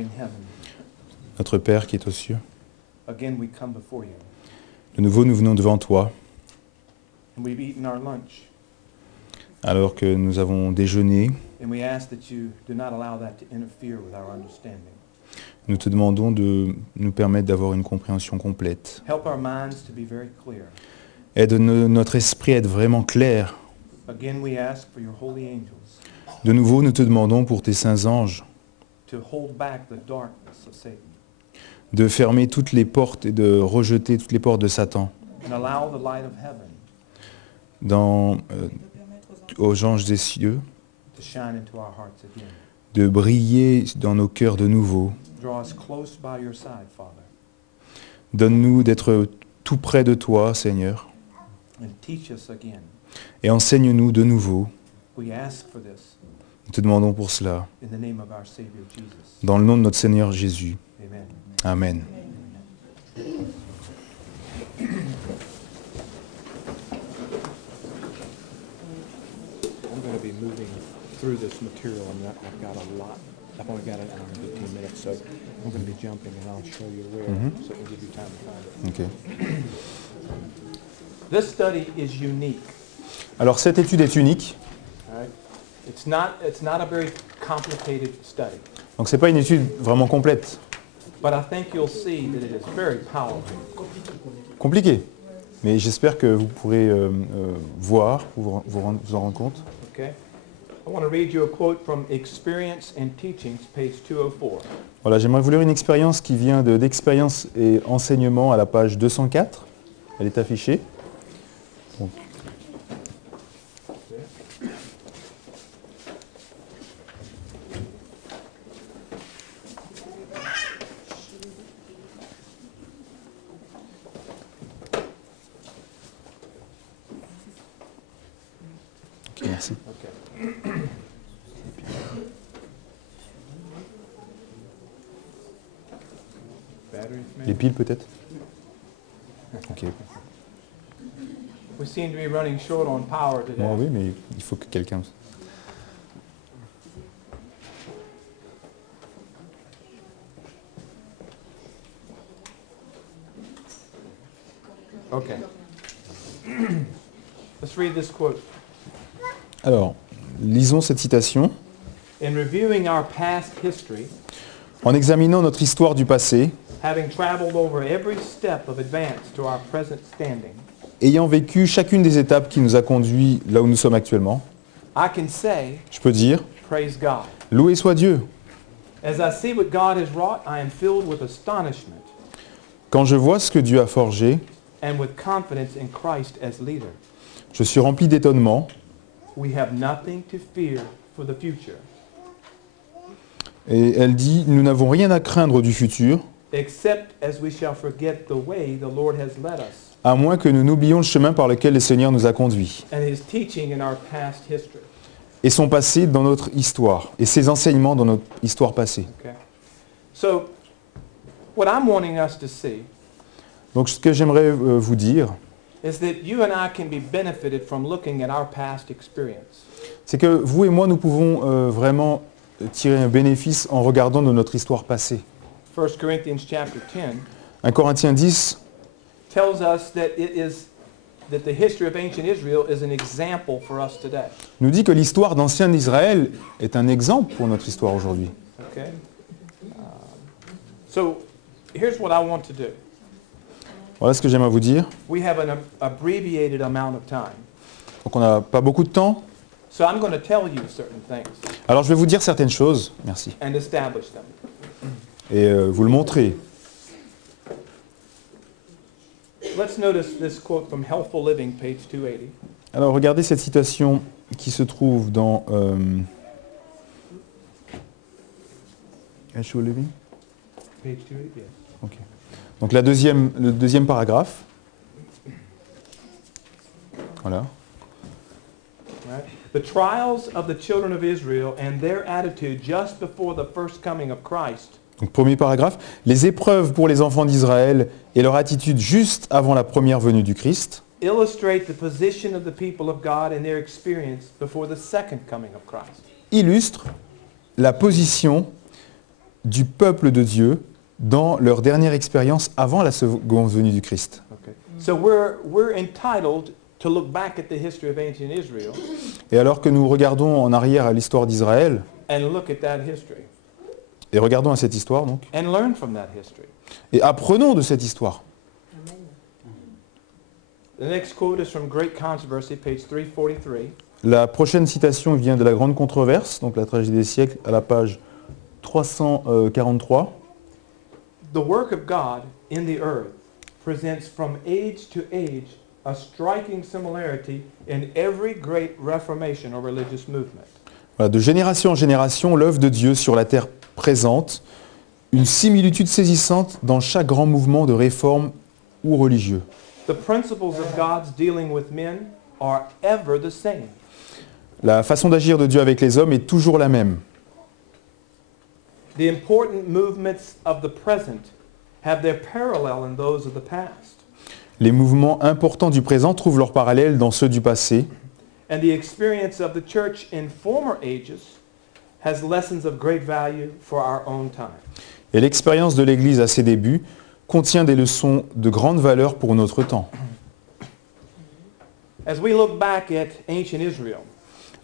in heaven, Notre Père qui est aux cieux, again we come before you, de nouveau nous venons devant toi, and we've eaten our lunch, alors que nous avons déjeuné. and we ask that you do not allow that to interfere with our understanding. Nous te demandons de nous permettre d'avoir une compréhension complète. Help our minds to be very clear. Aide notre esprit à être vraiment clair. Again, we ask for your holy angels De nouveau, nous te demandons pour tes saints anges to hold back the darkness of Satan de fermer toutes les portes et de rejeter toutes les portes de Satan and allow the light of heaven dans, aux anges des cieux, to shine into our hearts again. de briller dans nos cœurs de nouveau. Draw us close by your side, Father, Donne-nous d'être tout près de toi, Seigneur, and teach us again. et enseigne-nous de nouveau. We ask for this Nous te demandons pour cela, in the name of our Savior Jesus. dans le nom de notre Seigneur Jésus. Amen. Amen. I'm going to be moving through this material. I've got a lot. I've only got an hour and 15 minutes, so I'm going to be jumping, and I'll show you where, so it can give you time to find it. Ok. This study is unique. Alors cette étude est unique. All right? It's not a very complicated study, Donc c'est pas une étude vraiment complète, but I think you'll see that it is very powerful. compliquée. Mais j'espère que vous pourrez voir, vous en rendre compte. Okay? I want to read you a quote from Experience and Teachings, page 204. Voilà, j'aimerais vous lire une expérience qui vient d'Expérience et Enseignement à la page 204. Elle est affichée. Donc, ok, merci. Okay. Batteries, Les maybe? piles peut-être. Ok. We seem to be running short on power today. Bon, oui, mais il faut que quelqu'un... Okay. Let's read this quote. Alors, lisons cette citation. In reviewing our past history, En examinant notre histoire du passé, having traveled over every step of advance to our present standing, ayant vécu chacune des étapes qui nous a conduits là où nous sommes actuellement, I can say, je peux dire, praise God. loué soit Dieu. As I see what God has wrought, I am filled with astonishment Quand je vois ce que Dieu a forgé, and with confidence in Christ as leader. je suis rempli d'étonnement. We have nothing to fear for the future, Et elle dit, nous n'avons rien à craindre du futur, except as we shall forget the way the Lord has led us à moins que nous n'oublions le chemin par lequel le Seigneur nous a conduits, and his teaching in our past history. et son passé dans notre histoire, et ses enseignements dans notre histoire passée. Okay? So, what I'm wanting us to see Donc ce que j'aimerais vous dire, is that you and I can be benefited from looking at our past experience. c'est que vous et moi, nous pouvons vraiment tirer un bénéfice en regardant de notre histoire passée. 1 Corinthians chapter 10 1 Corinthiens 10 tells us that that the history of ancient Israel is an example for us today. nous dit que l'histoire d'Ancien Israël est un exemple pour notre histoire aujourd'hui. Okay? So, here's what I want to do. Voilà ce que j'aimerais vous dire. We have an abbreviated amount of time. Donc on n'a pas beaucoup de temps. So I'm going to tell you certain things Alors je vais vous dire certaines choses, merci, and establish them. et vous le montrer. Let's notice this quote from Healthful Living, page 280. Alors regardez cette citation qui se trouve dans Healthful Living. Page 280, yes. Ok. Donc le deuxième paragraphe. Voilà. Right? The trials of the children of Israel and their attitude just before the first coming of Christ Donc premier paragraphe. Les épreuves pour les enfants d'Israël et leur attitude juste avant la première venue du Christ illustrate the position of the people of God and their experience before the second coming of Christ. illustrent la position du peuple de Dieu dans leur dernière expérience avant la seconde venue du Christ. Okay. So we're entitled to look back at the history of ancient Israel Et alors que nous regardons en arrière à l'histoire d'Israël, and look at that history et regardons à cette histoire donc, and learn from that history. et apprenons de cette histoire. The next quote is from Great Controversy, page 343. La prochaine citation vient de la Grande Controverse, donc la tragédie des siècles, à la page 343. The work of God in the earth presents from age to age a striking similarity in every great reformation or religious movement. Voilà, de génération en génération, l'œuvre de Dieu sur la terre présente une similitude saisissante dans chaque grand mouvement de réforme ou religieux. The principles of God's dealing with men are ever the same. La façon d'agir de Dieu avec les hommes est toujours la même. The important movements of the present have their parallel in those of the past. Les mouvements importants du présent trouvent leur parallèle dans ceux du passé. And the experience of the church in former ages has lessons of great value for our own time. Et l'expérience de l'Église à ses débuts contient des leçons de grande valeur pour notre temps. As we look back at ancient Israel,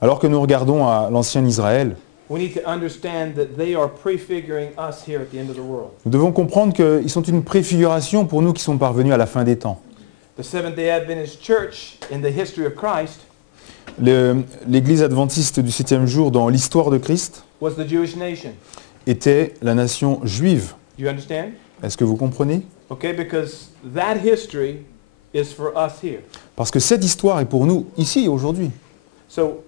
Alors que nous regardons à l'ancien Israël, we need to understand that they are prefiguring us here at the end of the world. nous devons comprendre qu'ils sont une préfiguration pour nous qui sommes parvenus à la fin des temps. The Seventh-day Adventist Church in the history of Christ L'Église adventiste du 7e jour dans l'histoire de Christ was the Jewish nation. était la nation juive. Do you understand? Est-ce que vous comprenez? Okay, because that history is for us here. Parce que cette histoire est pour nous ici et aujourd'hui. So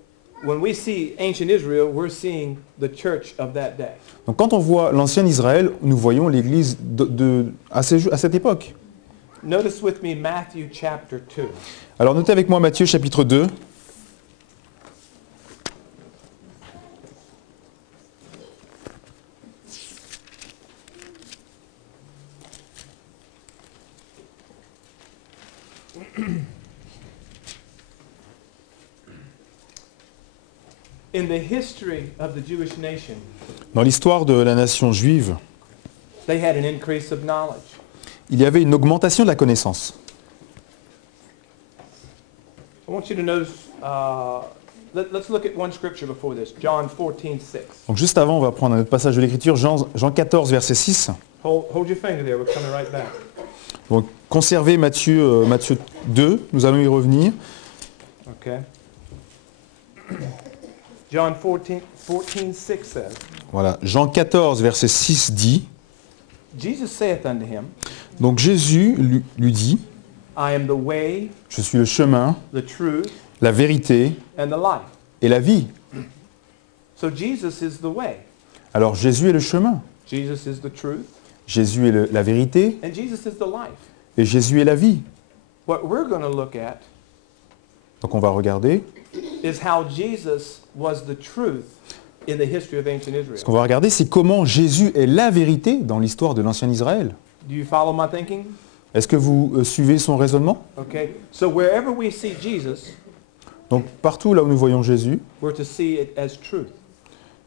when we see ancient Israel, we're seeing the church of that day. Donc quand on voit l'ancien Israël, nous voyons l'Église à cette époque. Notice with me Matthew chapter 2. Alors notez avec moi Matthieu chapitre 2. In the history of the Jewish nation, Dans l'histoire de la nation juive, they had an increase of knowledge. il y avait une augmentation de la connaissance. I want you to notice, let's look at one scripture before this, John 14:6. Donc juste avant, on va prendre un autre passage de l'Écriture, Jean 14, verset 6. Hold your finger there, we're coming right back. Donc conservez Matthieu 2, nous allons y revenir. Okay. John 14:6 says, Voilà, Jean 14, verset 6 dit, Jesus saith unto him, donc Jésus lui dit, I am the way, je suis le chemin, the truth, la vérité and the life. et la vie. So Jesus is the way. Alors Jésus est le chemin, Jesus is the truth, Jésus est la vérité and Jesus is the life. et Jésus est la vie. What we're going to look at Donc on va regarder, is how Jesus was the truth in the history of ancient ce Israel. qu'on va regarder, c'est comment Jésus est la vérité dans l'histoire de l'ancien Israël. Do you follow my thinking? Est-ce que vous suivez son raisonnement? Okay. So wherever we see Jesus, Donc partout là où nous voyons Jésus, we're to see it as truth.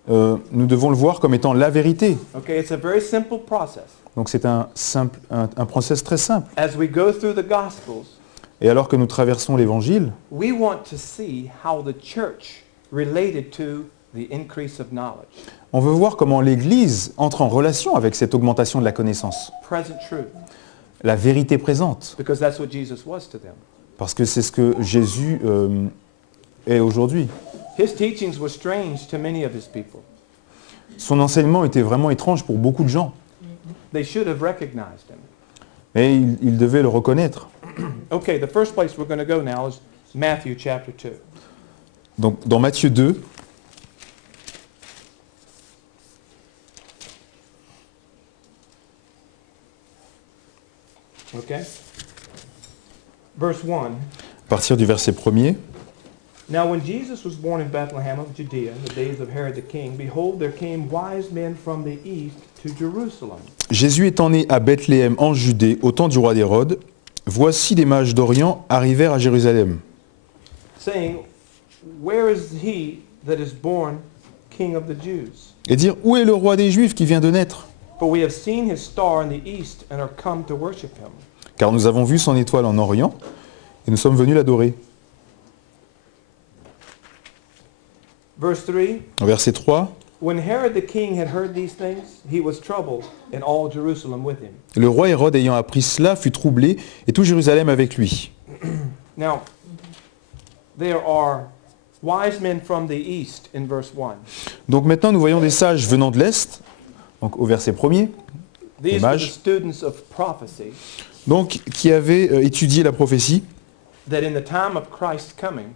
nous devons le voir comme étant la vérité. Okay, it's a very simple process. Donc c'est un process très simple. As we go through the Gospels, Et alors que nous traversons l'Évangile, we want to see how the church related to the increase of knowledge. on veut voir comment l'Église entre en relation avec cette augmentation de la connaissance, Present truth. la vérité présente, Because that's what Jesus was to them. parce que c'est ce que Jésus est aujourd'hui. His teachings were strange to many of his people. Son enseignement était vraiment étrange pour beaucoup de gens, They should have recognized him. mais ils devaient le reconnaître. Okay, the first place we're going to go now is Matthew chapter 2. Donc dans Matthieu 2, Okay? Verse 1. à partir du verset 1er, Now when Jesus was born in Bethlehem of Judea, in the days of Herod the king, behold, there came wise men from the east to Jerusalem, Jésus étant né à Bethléem en Judée au temps du roi d'Hérode, voici des mages d'Orient arrivèrent à Jérusalem, saying, Where is he that is born king of the Jews? et dire où est le roi des Juifs qui vient de naître? For we have seen his star in the east and are come to worship him. Car nous avons vu son étoile en Orient et nous sommes venus l'adorer. Verse 3, Au verset 3, when Herod the king had heard these things, he was troubled, and all Jerusalem with him. le roi Hérode ayant appris cela fut troublé et tout Jérusalem avec lui. Now, there are wise men from the east in verse 1. Donc maintenant nous voyons des sages venant de l'Est, donc au verset 1er, These were the mages. students of prophecy, donc qui avaient étudié la prophétie, that in the time of Christ's coming,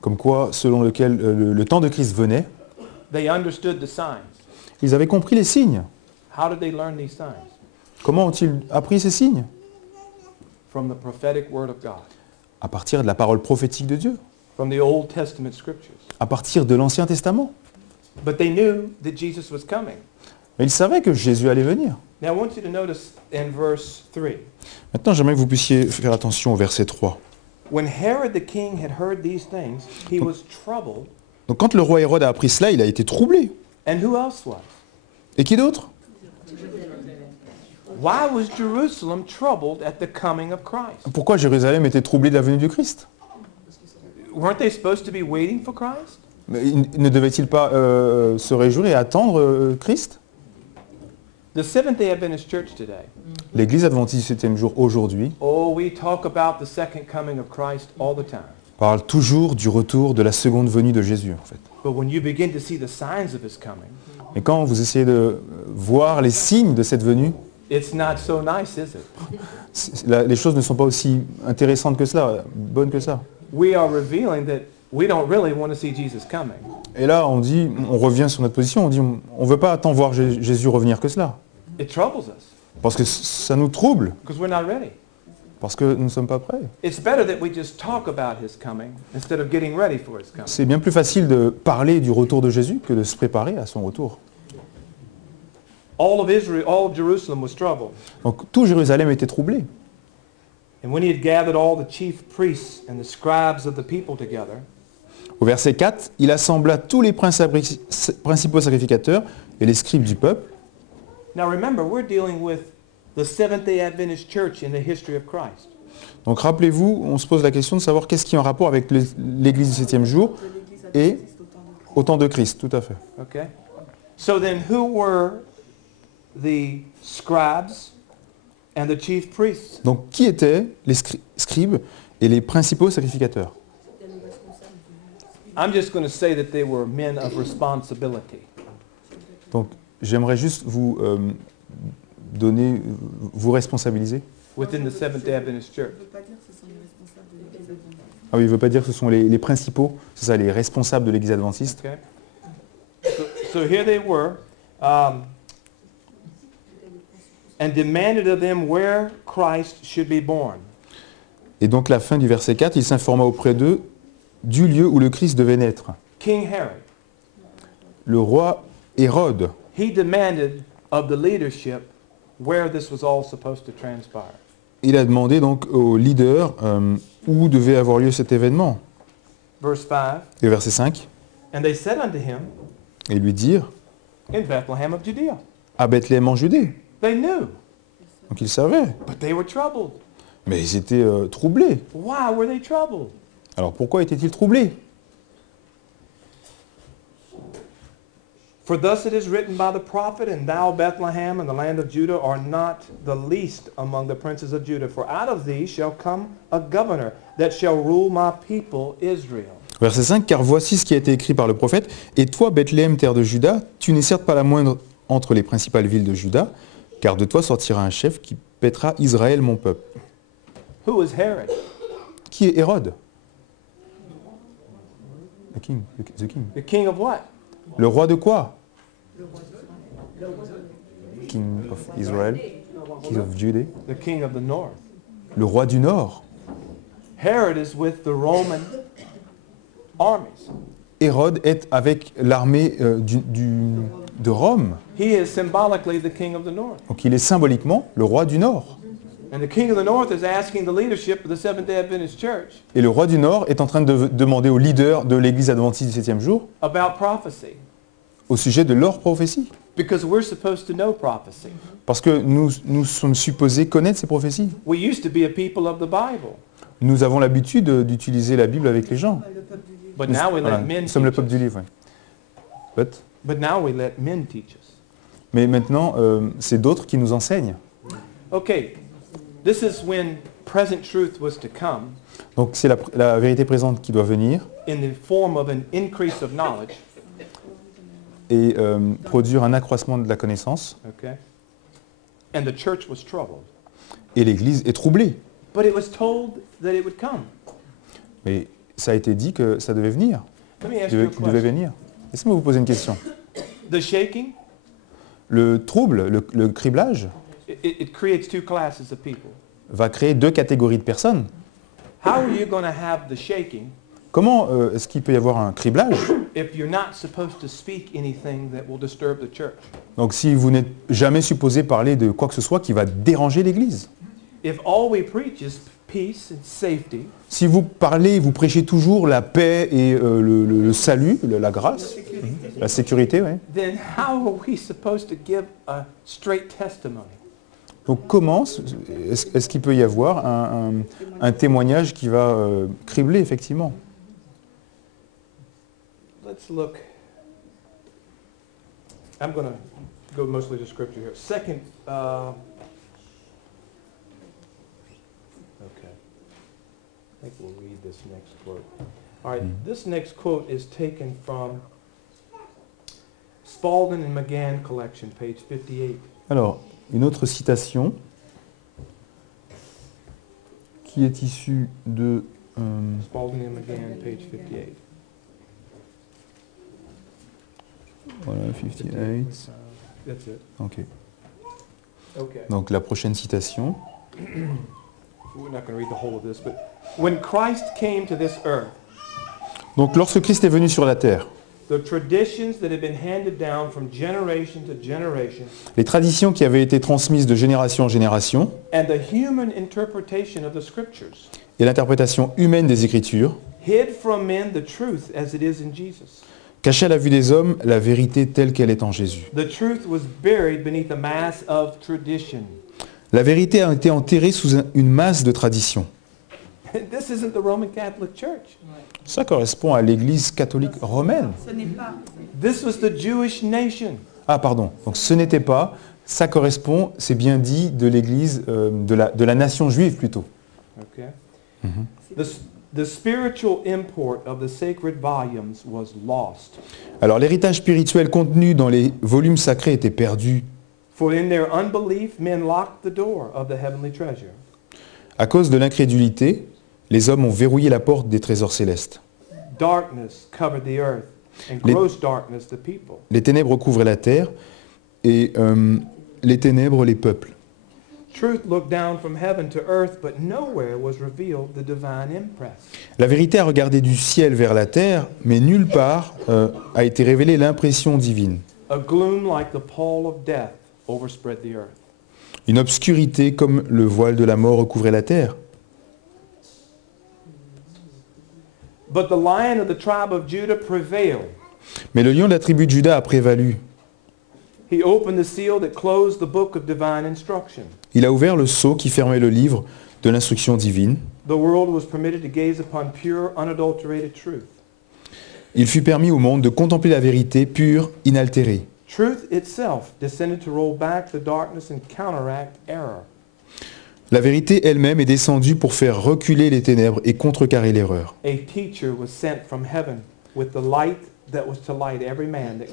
comme quoi selon lequel le temps de Christ venait, they understood the signs. ils avaient compris les signes. How did they learn these signs? Comment ont-ils appris ces signes? From the prophetic word of God, À partir de la parole prophétique de Dieu, from the Old Testament scriptures. à partir de l'Ancien Testament. But they knew that Jesus was coming. Mais ils savaient que Jésus allait venir. Now I want you to notice in verse 3. Maintenant, j'aimerais que vous puissiez faire attention au verset 3. When Herod the king had heard these things, he was troubled. Donc quand le roi Hérode a appris cela, il a été troublé. And who else was? Et qui d'autre? Why was Jerusalem troubled at the coming of Christ? Pourquoi Jérusalem était troublé de la venue du Christ? Weren't they supposed to be waiting for Christ? Mais ne devait-il pas se réjouir et attendre Christ? The Seventh-day Adventist Church today, L'Église adventiste du 7e jour aujourd'hui oh, we talk about the second coming of Christ all the time. parle toujours du retour de la seconde venue de Jésus en fait. But when you begin to see the signs of his coming, Et quand vous essayez de voir les signes de cette venue, it's not so nice, is it? les choses ne sont pas aussi intéressantes que cela, bonnes que ça. We are revealing that we don't really want to see Jesus coming. Et là, on dit, on revient sur notre position, on dit, on ne veut pas tant voir Jésus revenir que cela. It troubles us Parce que ça nous trouble, because we're not ready. parce que nous ne sommes pas prêts. It's better that we just talk about his coming instead of getting ready for his coming. C'est bien plus facile de parler du retour de Jésus que de se préparer à son retour. All of Israel, all of Jerusalem was troubled. Donc tout Jérusalem était troublé. And when he had gathered all the chief priests and the scribes of the people together, Au verset 4, il assembla tous les principaux sacrificateurs et les scribes du peuple. now remember, we're dealing with the Seventh-day Adventist Church in the history of Christ. Donc rappelez-vous, on se pose la question de savoir qu'est-ce qui est en rapport avec l'Église du 7e jour et au temps de Christ, tout à fait. Okay? So then who were the scribes and the chief priests? Donc qui étaient les scribes et les principaux sacrificateurs? I'm just going to say that they were men of responsibility. Donc j'aimerais juste vous donner, vous responsabiliser. Within the Seventh-day Adventist Church. Ah oui, il ne veut pas dire que ce sont les principaux, c'est ça, les responsables de l'Église adventiste. Okay? So here they were, and demanded of them where Christ should be born. Et donc la fin du verset 4, il s'informa auprès d'eux du lieu où le Christ devait naître. King Herod, Le roi Hérode, he demanded of the leadership where this was all supposed to transpire. il a demandé donc aux leaders où devait avoir lieu cet événement. Verse 5, Et verset 5, and they said unto him, et lui dire, in Bethlehem of Judea. à Bethléem en Judée. They knew, Donc ils savaient, but they were troubled. mais ils étaient troublés. Why were they troubled? Alors pourquoi étaient-ils troublés? For thus it is written by the prophet, and thou, Bethlehem, in the land of Judah, art not the least among the princes of Judah. For out of thee shall come a governor that shall rule my people Israel. Verset 5, car voici ce qui a été écrit par le prophète. Et toi, Bethléem, terre de Juda, tu n'es certes pas la moindre entre les principales villes de Juda, car de toi sortira un chef qui paîtra Israël, mon peuple. Who is Herod? Qui est Hérode? The king. The king. The king of what? Le roi de quoi? King of Israel, King of Judah. The king of the north. Le roi du Nord. Herod is with the Roman armies. Hérode est avec l'armée de Rome. He is symbolically the king of the north. Donc il est symboliquement le roi du Nord. And the king of the north is asking the leadership of the Seventh-day Adventist Church Et le roi du Nord est en train de demander aux leaders de l'Église adventiste du 7e jour about prophecy. au sujet de leur prophétie. Because we're supposed to know prophecy. Parce que nous sommes supposés connaître ces prophéties. We used to be a people of the Bible, Nous avons l'habitude d'utiliser la Bible avec les gens. but now we Voilà, let men nous sommes le teach peuple du us. livre. Ouais. But now we let men teach us. Mais maintenant, c'est d'autres qui nous enseignent. Okay, this is when present truth was to come Donc c'est la vérité présente qui doit venir in the form of an increase of knowledge. et produire un accroissement de la connaissance. Okay, and the church was troubled, Et l'Église est troublée. but it was told that it would come. Mais ça a été dit que ça devait venir. Let me ask Qu'il you a devait question. venir. Laissez-moi vous poser une question. The shaking, Le trouble, le criblage, it creates two classes of people. va créer deux catégories de personnes. How are you going to have the shaking Comment est-ce qu'il peut y avoir un criblage? if you're not supposed to speak anything that will disturb the church? Donc si vous n'êtes jamais supposé parler de quoi que ce soit qui va déranger l'Église. If all we preach is peace and safety, Si vous parlez, vous prêchez toujours la paix et le salut, la grâce, la sécurité, ouais. then how are we supposed to give a straight testimony? Donc comment est-ce qu'il peut y avoir un témoignage qui va cribler effectivement? Let's look. I'm going to go mostly to scripture here. Second, okay. I think we'll read this next quote. All right, this next quote is taken from Spalding and McGann collection, page 58. Alors, une autre citation qui est issue de... Spalding and McGann, page 58. voilà, 58. That's it. Ok. Okay. Donc la prochaine citation. We're not going to read the whole of this, but when Christ came to this earth, Donc lorsque Christ est venu sur la terre, the traditions that had been handed down from generation to generation les traditions qui avaient été transmises de génération en génération and the human interpretation of the scriptures et l'interprétation humaine des Écritures hid from men the truth as it is in Jesus. cachaient à la vue des hommes la vérité telle qu'elle est en Jésus. The truth was buried beneath a mass of tradition. La vérité a été enterrée sous une masse de traditions. This isn't the Roman Catholic Church. Ça correspond à l'Église catholique romaine. Ce n'est pas. This was the Jewish nation. Ah pardon, donc ce n'était pas, ça correspond, c'est bien dit, de l'Église, de la nation juive plutôt. Okay. The spiritual import of the sacred volumes was lost. Alors l'héritage spirituel contenu dans les volumes sacrés était perdu. For in their unbelief, men locked the door of the heavenly treasure. À cause de l'incrédulité, les hommes ont verrouillé la porte des trésors célestes. Darkness covered the earth, and Les- gross darkness the people. Les ténèbres couvraient la terre et les ténèbres les peuples. Truth looked down from heaven to earth, but nowhere was revealed the divine impress. La vérité a regardé du ciel vers la terre, mais nulle part a été révélée l'impression divine. A gloom like the pall of death overspread the earth. Une obscurité comme le voile de la mort recouvrait la terre. But the Lion of the tribe of Judah prevailed. Mais le lion de la tribu de Juda a prévalu. He opened the seal that closed the book of divine instruction. Il a ouvert le sceau qui fermait le livre de l'instruction divine. The world was permitted to gaze upon pure, unadulterated truth. Il fut permis au monde de contempler la vérité pure, inaltérée. Truth itself descended to roll back the darkness and counteract error. La vérité elle-même est descendue pour faire reculer les ténèbres et contrecarrer l'erreur. A teacher was sent from heaven with the light that was to light every man that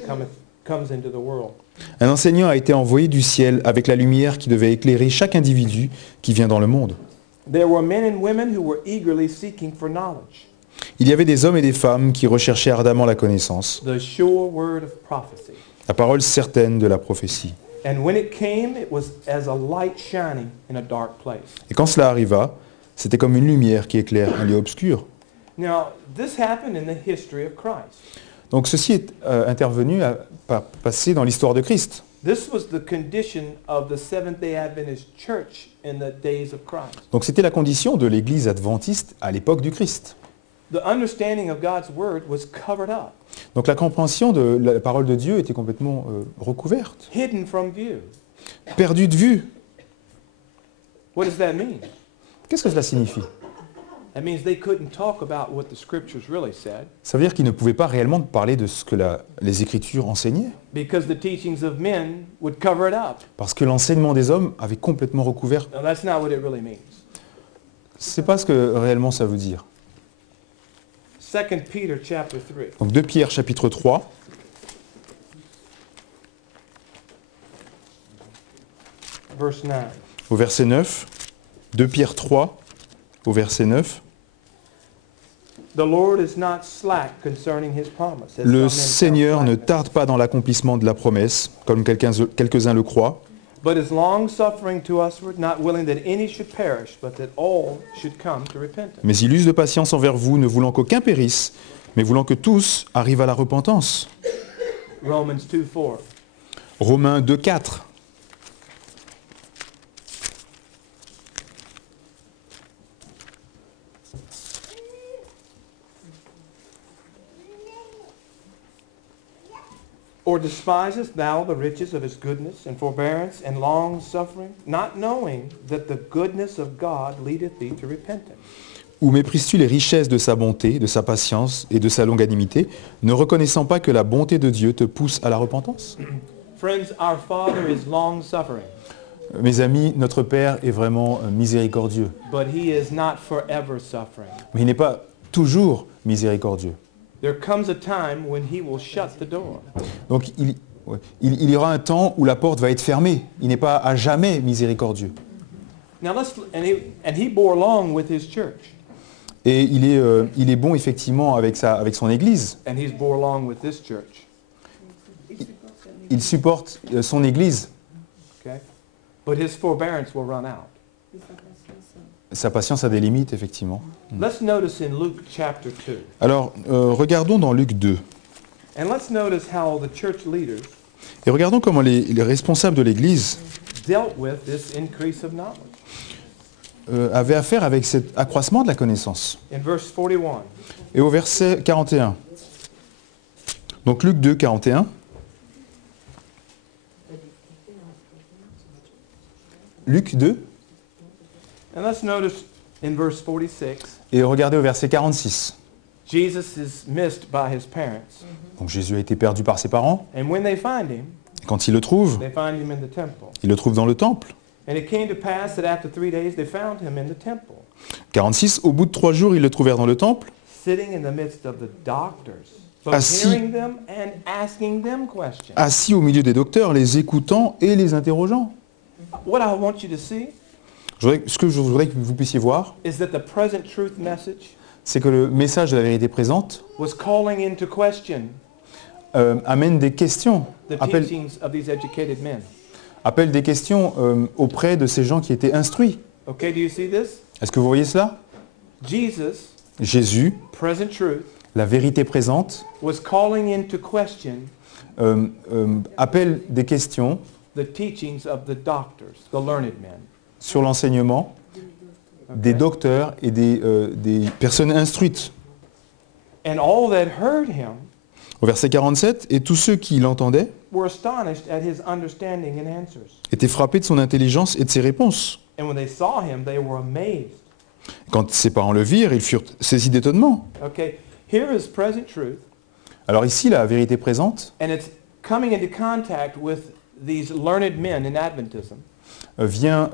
comes into the world. Un enseignant a été envoyé du ciel avec la lumière qui devait éclairer chaque individu qui vient dans le monde. There were men and women who were eagerly seeking for knowledge, Il y avait des hommes et des femmes qui recherchaient ardemment la connaissance, the sure word of prophecy. la parole certaine de la prophétie. And when it came, it was as a light shining in a dark place. Et quand cela arriva, c'était comme une lumière qui éclaire un lieu obscur. Now, this happened in the history of Christ. Donc ceci est intervenu, passé dans l'histoire de Christ. This was the condition of the Seventh-day Adventist Church in the days of Christ. Donc c'était la condition de l'Église adventiste à l'époque du Christ. The understanding of God's word was covered up, Donc la compréhension de la parole de Dieu était complètement recouverte, hidden from view. perdue de vue. What does that mean? Qu'est-ce que cela signifie? That means they couldn't talk about what the scriptures really said Ça veut dire qu'ils ne pouvaient pas réellement parler de ce que les Écritures enseignaient, because the teachings of men would cover it up. parce que l'enseignement des hommes avait complètement recouvert. No, that's not what it really means. C'est pas ce que réellement ça veut dire. 2 Peter chapter 3. Donc 2 Pierre chapitre 3, Verse 9. au verset 9. 2 Pierre 3, au verset 9. The Lord is not slack concerning his promise, as some Le men Seigneur count ne slackness, tarde pas dans l'accomplissement de la promesse, comme quelques-uns le croient, but is long suffering to usward, not willing that any should perish, but that all should come to repentance. mais il use de patience envers vous, ne voulant qu'aucun périsse, mais voulant que tous arrivent à la repentance. Romans 2:4. Romains 2, 4. Or despisest thou the riches of his goodness and forbearance and long suffering, not knowing that the goodness of God leadeth thee to repentance? Ou méprises-tu les richesses de sa bonté, de sa patience et de sa longanimité, ne reconnaissant pas que la bonté de Dieu te pousse à la repentance? Friends, our Father is long suffering, Mes amis, notre Père est vraiment miséricordieux, but he is not forever suffering. mais il n'est pas toujours miséricordieux. There comes a time when he will shut the door. Donc il y aura un temps où la porte va être fermée. Il n'est pas à jamais miséricordieux. Now and he bore long with his church, Et il est bon effectivement avec son Église. and he's bore long with this church. Il supporte son Église. Okay, but his forbearance will run out. Sa patience a des limites, effectivement. Let's notice in Luke chapter 2, Alors, regardons dans Luc 2. and let's notice how the church leaders Et regardons comment les responsables de l'Église dealt with this increase of knowledge. avaient affaire avec cet accroissement de la connaissance. In verse 41, Et au verset 41. Donc Luc 2, 41. Luc 2. and let's notice in verse 46, Et regardez au verset 46. Jesus is missed by his parents, Donc Jésus a été perdu par ses parents. and when they find him, Et quand ils le trouvent, they find him in the temple. ils le trouvent dans le temple. And it came to pass that after 3 days they found him in the temple, 46. Au bout de 3 jours, ils le trouvèrent dans le temple, sitting in the midst of the doctors, both Assis. hearing them and asking them questions. assis au milieu des docteurs, les écoutant et les interrogeant. What I want you to see Ce que je voudrais que vous puissiez voir, is that the present truth message c'est que le message de la vérité présente was calling into question amène des questions, the appelle teachings of these educated men. des questions auprès de ces gens qui étaient instruits. Okay, do you see this? Est-ce que vous voyez cela? Jesus, Jésus, present truth, la vérité présente, was calling into question appelle des questions the teachings of the doctors, the learned men. sur l'enseignement des Okay? docteurs et des personnes instruites. And all that heard him Au verset 47, et tous ceux qui l'entendaient were astonished at his understanding and answers. étaient frappés de son intelligence et de ses réponses. And when they saw him, they were amazed. Quand ses parents le virent, ils furent saisis d'étonnement. Okay, here is present truth, Alors ici, la vérité présente and it's coming into contact with these learned men in Adventism. vient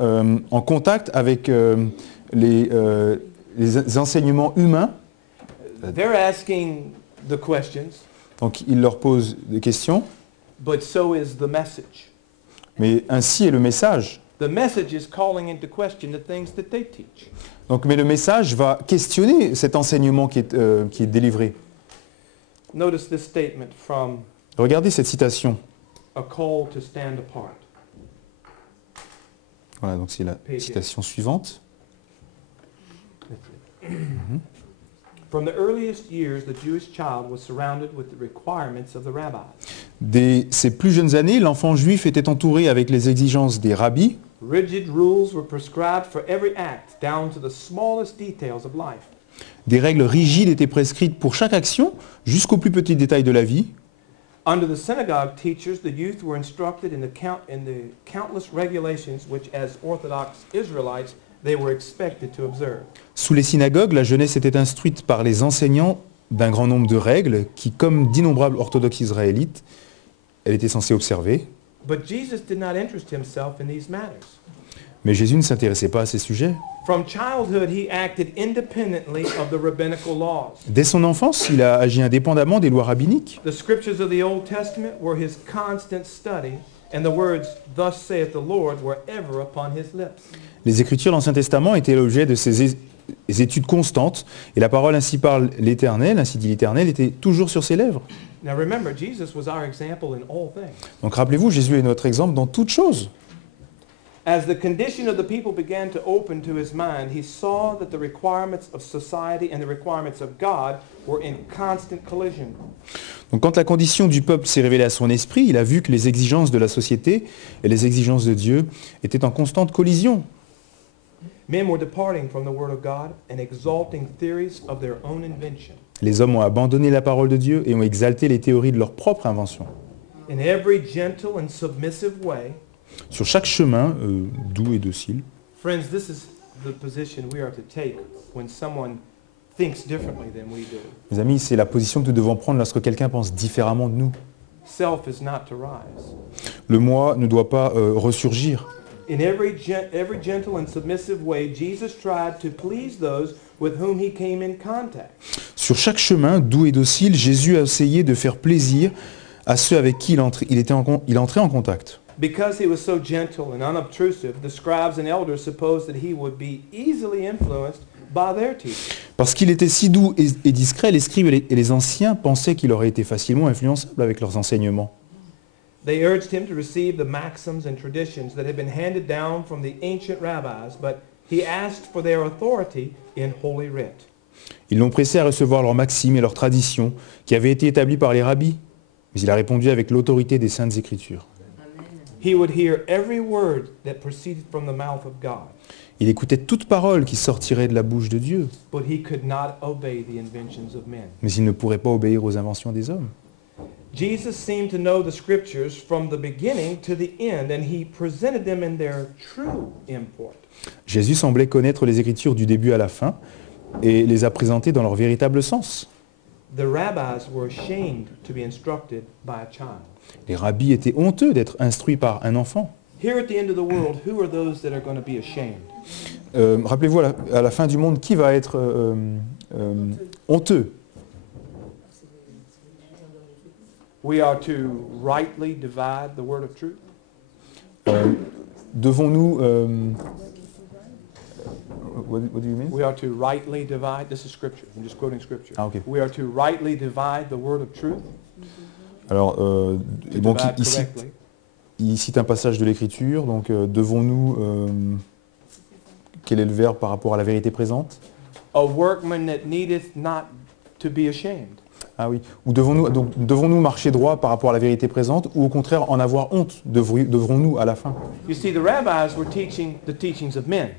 en contact avec les enseignements humains. They're asking the questions, Donc il leur pose des questions, but so is the message. mais ainsi est le message. The message is calling into question the things that they teach. Donc, mais le message va questionner cet enseignement qui est délivré. Notice this statement from Regardez cette citation. A Call to Stand Apart. Voilà, donc c'est la citation suivante. From the earliest years, the Jewish child was surrounded with the requirements of the rabbis. Dès ses plus jeunes années, l'enfant juif était entouré avec les exigences des rabbis. Rigid rules were prescribed for every act, down to the smallest details of life. Des règles rigides étaient prescrites pour chaque action, jusqu'au plus petit détail de la vie. Under the synagogue teachers, the youth were instructed in the countless regulations which, as Orthodox Israelites, they were expected to observe. Sous les synagogues, la jeunesse était instruite par les enseignants d'un grand nombre de règles qui, comme d'innombrables orthodoxes israélites, elle était censée observer. But Jesus did not interest himself in these matters. Mais Jésus ne s'intéressait pas à ces sujets. From childhood, he acted independently of the rabbinical laws. Dès son enfance, il a agi indépendamment des lois rabbiniques. The scriptures of the Old Testament were his constant study, and the words, "Thus saith the Lord," were ever upon his lips. Les Écritures de l'Ancien Testament étaient l'objet de ses études constantes, et la parole ainsi parle l'Éternel, ainsi dit l'Éternel, était toujours sur ses lèvres. Now remember, Jesus was our example in all things. Donc rappelez-vous, Jésus est notre exemple dans toutes choses. As the condition of the people began to open to his mind, he saw that the requirements of society and the requirements of God were in constant collision. Donc quand la condition du peuple s'est révélée à son esprit, il a vu que les exigences de la société et les exigences de Dieu étaient en constante collision. Men were departing from the word of God and exalting theories of their own invention. Les hommes ont abandonné la parole de Dieu et ont exalté les théories de leur propre invention. In every gentle and submissive way, Sur chaque chemin, doux et docile, friends, this is the position we are to take when someone thinks differently than we do. mes amis, c'est la position que nous devons prendre lorsque quelqu'un pense différemment de nous. Self is not to rise. Le moi ne doit pas ressurgir. In every gentle and submissive way, Jesus tried to please those with whom he came in contact. Sur chaque chemin, doux et docile, Jésus a essayé de faire plaisir à ceux avec qui il entrait en contact. Because he was so gentle and unobtrusive, the scribes and elders supposed that he would be easily influenced by their teaching. Parce qu'il était si doux et discret, les scribes et les anciens pensaient qu'il aurait été facilement influençable avec leurs enseignements. They urged him to receive the maxims and traditions that had been handed down from the ancient rabbis, but he asked for their authority in Holy Writ. Ils l'ont pressé à recevoir leurs maximes et leurs traditions qui avaient été établies par les rabbis. Mais il a répondu avec l'autorité des Saintes Écritures. He would hear every word that proceeded from the mouth of God, Il écoutait toute parole qui sortirait de la bouche de Dieu, but he could not obey the inventions of men. mais il ne pourrait pas obéir aux inventions des hommes. Jesus seemed to know the scriptures from the beginning to the end, and he presented them in their true import. Jésus semblait connaître les Écritures du début à la fin et les a présentées dans leur véritable sens. The rabbis were ashamed to be instructed by a child. Les rabbis étaient honteux d'être instruits par un enfant. Here at the end of the world, who are those that are going to be ashamed? Rappelez-vous, à la fin du monde, qui va être honteux? We are to rightly divide the word of truth. Devons-nous... what do you mean? We are to rightly divide. This is scripture. I'm just quoting scripture. Ah, ok. We are to rightly divide the word of truth. Alors, To donc, divide il cite, correctly. il cite un passage de l'Écriture, donc devons-nous... quel est le verbe par rapport à la vérité présente? A workman that needeth not to be ashamed. Ah oui. Ou devons-nous marcher droit par rapport à la vérité présente, ou au contraire en avoir honte? Devrons-nous à la fin? You see, the rabbis were teaching the teachings of men.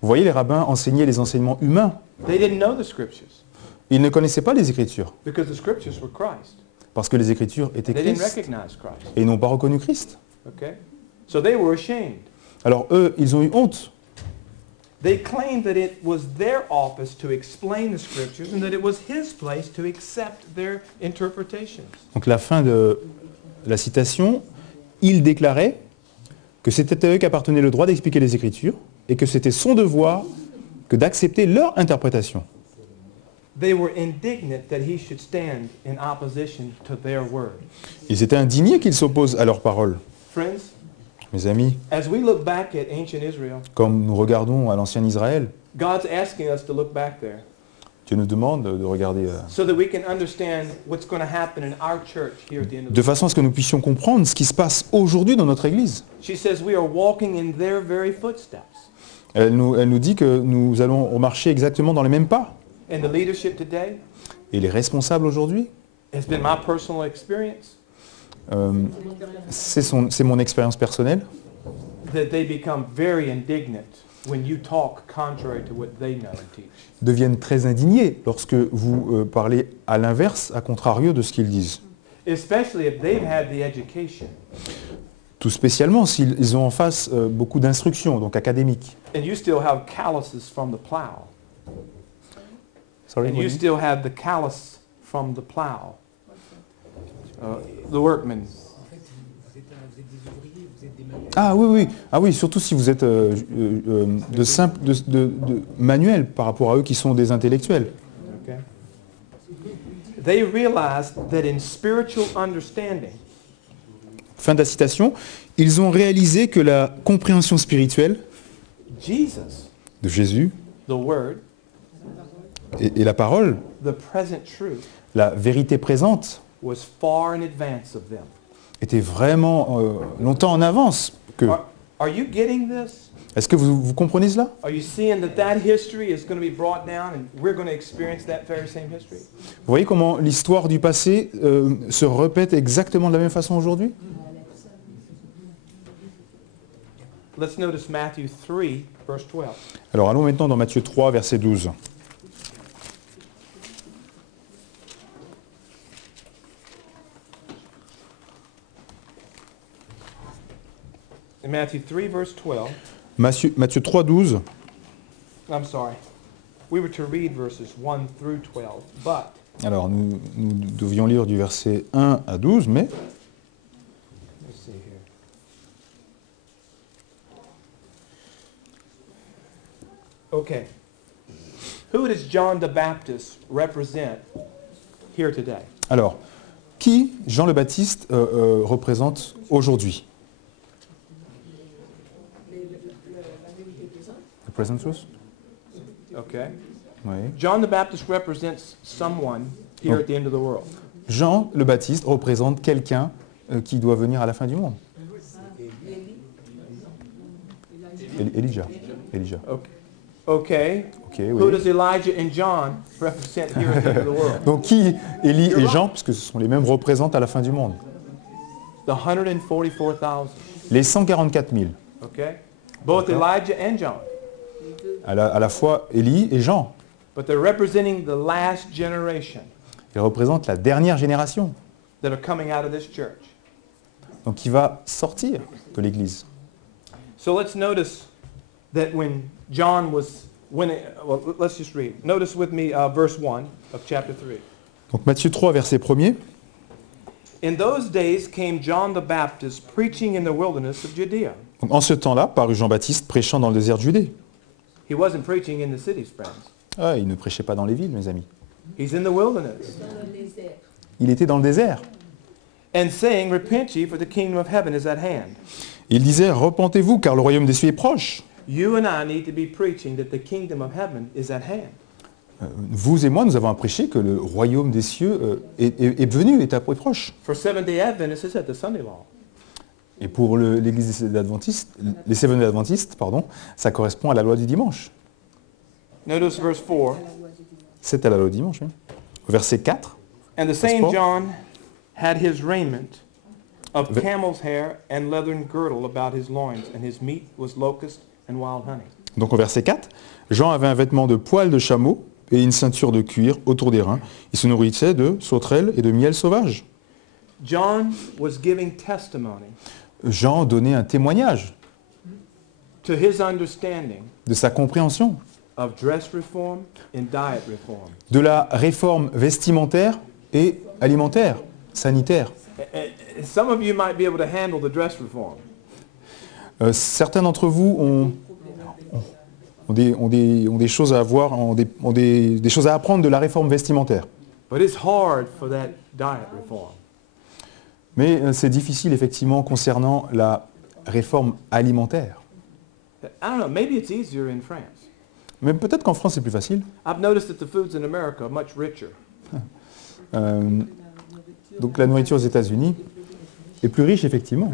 Vous voyez, les rabbins enseignaient les enseignements humains. They didn't know the scriptures Ils ne connaissaient pas les Écritures, because the scriptures were Christ. parce que les Écritures étaient They didn't Christ, recognize Christ. et ils n'ont pas reconnu Christ. Okay? So they were ashamed. Alors eux, ils ont eu honte. They claimed that it was their office to explain the scriptures and that it was his place to accept their interpretations. Donc la fin de la citation, ils déclaraient que c'était à eux qu'appartenait le droit d'expliquer les Écritures, et que c'était son devoir que d'accepter leur interprétation. They were indignant that he should stand in opposition to their word. Ils étaient indignés qu'ils s'opposent à leurs paroles. Friends, Mes amis, as we look back at ancient Israel, comme nous regardons à l'ancien Israël, God's asking us to look back there Dieu nous demande de regarder so that we can understand what's going to happen in our church here at the end of de the façon à ce que nous puissions comprendre ce qui se passe aujourd'hui dans notre Église. She says we are walking in their very footsteps. Elle nous dit que nous allons marcher exactement dans les mêmes pas. And the leadership today Et les responsables aujourd'hui, has been my personal experience c'est mon expérience personnelle, that they become very indignant when you talk contrary to what they know and teach. deviennent très indignés lorsque vous parlez à l'inverse, à contrario de ce qu'ils disent. Especially if they've had the education Tout spécialement s'ils ont en face beaucoup d'instructions, donc académiques. and you still have calluses from the plow. Sorry, And what you do you- still have the callus from the plow. The workman. Ah oui, oui. Ah oui, surtout si vous êtes de simple, de manuel par rapport à eux qui sont des intellectuels. Okay? They realized that in spiritual understanding, Fin de la citation. Ils ont réalisé que la compréhension spirituelle Jesus, de Jésus the Word, et la parole, the present truth, la vérité présente, was far in advance of them. était vraiment longtemps en avance qu'eux. Are you getting this? Est-ce que vous comprenez cela? Are you seeing that that history is going to be brought down and we're going to experience that very same history? Vous voyez comment l'histoire du passé se répète exactement de la même façon aujourd'hui? Let's notice Matthew 3, verse 12. Alors allons maintenant dans Matthieu 3, verset 12. In Matthew 3, verse 12, Matthieu 3, 12. I'm sorry. We were to read verses 1 through 12, but Alors nous devions lire du verset 1 à 12, mais let's see here. Okay. Who does John the Baptist represent here today? alors, qui Jean le Baptiste représente aujourd'hui? The present truth? Okay. Oui. John the Baptist represents someone here Oh. at the end of the world. Jean le Baptiste représente quelqu'un qui doit venir à la fin du monde. Elijah. Okay. Okay. Ok, Who oui. does Elijah and John represent here at the end of the world? Donc qui Élie et Jean, puisque ce sont les mêmes, représentent à la fin du monde? The 144,000. Les 144 000. Okay? Both Elijah and John. À la fois Élie et Jean. But they're representing the last generation Ils représentent la dernière génération, that are coming out of this church. donc qui va sortir de l'Église. So let's notice that when John was, well, let's just read. Notice with me verse 1 of chapter 3. Donc Matthieu 3, verset 1er. In those days came John the Baptist preaching in the wilderness of Judea. Donc, en ce temps-là, parut Jean-Baptiste prêchant dans le désert de Judée. He wasn't preaching in the cities, friends. Ah, il ne prêchait pas dans les villes, mes amis. He's in the wilderness. Il était dans le désert. And saying, repent ye, for the kingdom of heaven is at hand. Il disait, repentez-vous, car le royaume des cieux est proche. You and I need to be preaching that the kingdom of heaven is at hand. Vous et moi, nous avons à prêcher que le royaume des cieux est venu, est proche. For Seventh-day Adventists, it's at the Sunday law. Et pour l'Église adventiste, les Seventh-day Adventistes, pardon, ça correspond à la loi du dimanche. Notice verse 4. C'est à la loi du dimanche. Oui. Verset 4. And the same Paul? John had his raiment of Ve- camel's hair and leathern girdle about his loins, and his meat was locust and wild honey. Donc au verset 4, Jean avait un vêtement de poil de chameau et une ceinture de cuir autour des reins. Il se nourrissait de sauterelles et de miel sauvage. John was giving testimony Jean donnait un témoignage to his understanding de sa compréhension of dress reform and diet reform. de la réforme vestimentaire et alimentaire, sanitaire. Some of you might be able to handle the dress reform. Certains d'entre vous ont des choses à avoir, ont des choses à apprendre de la réforme vestimentaire. But it's hard for that diet reform. Mais c'est difficile effectivement concernant la réforme alimentaire. I don't know, maybe it's easier in France. Mais peut-être qu'en France c'est plus facile. I've noticed that the foods in America are much richer. Donc la nourriture aux États-Unis est plus riche effectivement.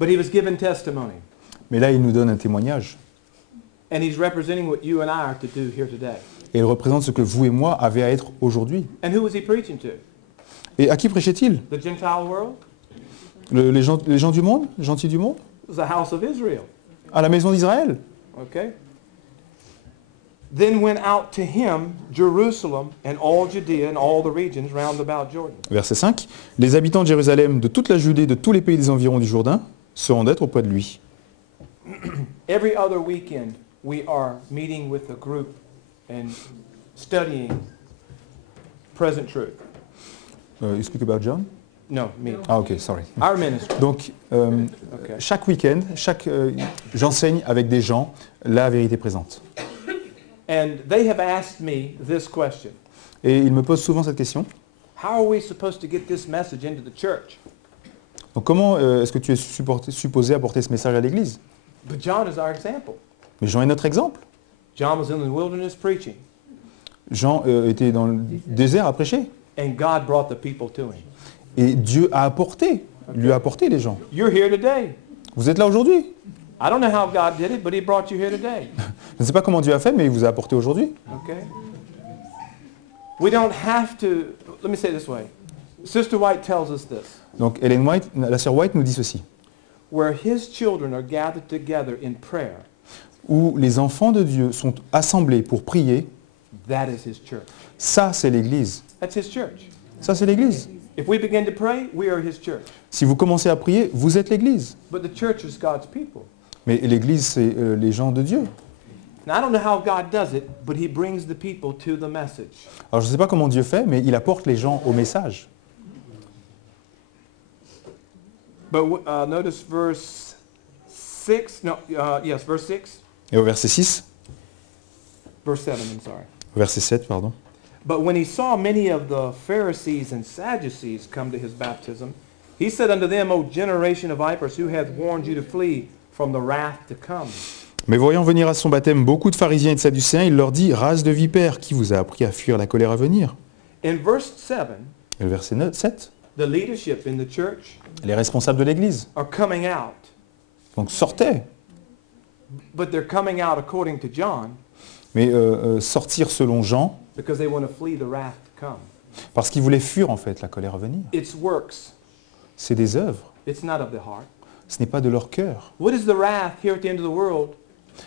But he was given testimony. Mais là il nous donne un témoignage. And he's representing what you and I are to do here today. Et il représente ce que vous et moi avez à être aujourd'hui. And who was he preaching to? Et à qui prêchait-il? The Gentile world? Les gens du monde? Les gentils du monde? It was the house of Israel. à la maison d'Israël. Okay? Then went out to him Jerusalem and all Judea and all the regions round about Jordan. Verset 5. Les habitants de Jérusalem, de toute la Judée, de tous les pays des environs du Jourdain, se rendaient auprès de lui. Every other weekend, we are meeting with a group and studying present truth. You speak about John? No, me. Ah ok, sorry. Our ministry. Donc, Okay. chaque week-end, j'enseigne avec des gens la vérité présente. And they have asked me this question. Et ils me posent souvent cette question. How are we supposed to get this message into the church? Donc comment est-ce que tu es supposé apporter ce message à l'Église? But John is our example. Mais Jean est notre exemple. John was in the wilderness preaching, Jean était dans le désert à prêcher. and God brought the people to him. Et Dieu a apporté, lui a apporté les gens. You're here today. Vous êtes là aujourd'hui. I don't know how God did it, but he brought you here today. Je ne sais pas comment Dieu a fait, mais il vous a apporté aujourd'hui. Okay? We don't have to, let me say it this way. Sister White tells us this. Donc Ellen White, la sœur White nous dit ceci. Where his children are gathered together in prayer, Où les enfants de Dieu sont assemblés pour prier, that is his church. ça c'est l'Église. That's his church. Ça c'est l'Église. If we begin to pray, we are his church. Si vous commencez à prier, vous êtes l'Église. But the church is God's people. Mais l'Église, c'est les gens de Dieu. Now, I don't know how God does it, but he brings the people to the message. Alors je ne sais pas comment Dieu fait, mais il apporte les gens au message. But notice verse 6. No, yes, verse 6. Et au verset 6, Verse 7, I'm sorry. verset 7, pardon. But when he saw many of the Pharisees and Sadducees come to his baptism, he said unto them, O generation of vipers, who hath warned you to flee from the wrath to come? Mais voyant venir à son baptême beaucoup de pharisiens et de sadducéens, il leur dit, race de vipères, qui vous a appris à fuir la colère à venir? In verse 7, Et le verset 7, the leadership in the church les responsables de l'Église. are coming out. Donc sortez. But they're coming out according to John Mais sortir selon Jean, because they want to flee the wrath to come. parce qu'ils voulaient fuir en fait la colère à venir. It's works. C'est des œuvres, It's not of the heart. ce n'est pas de leur cœur. What is the wrath here at the end of the world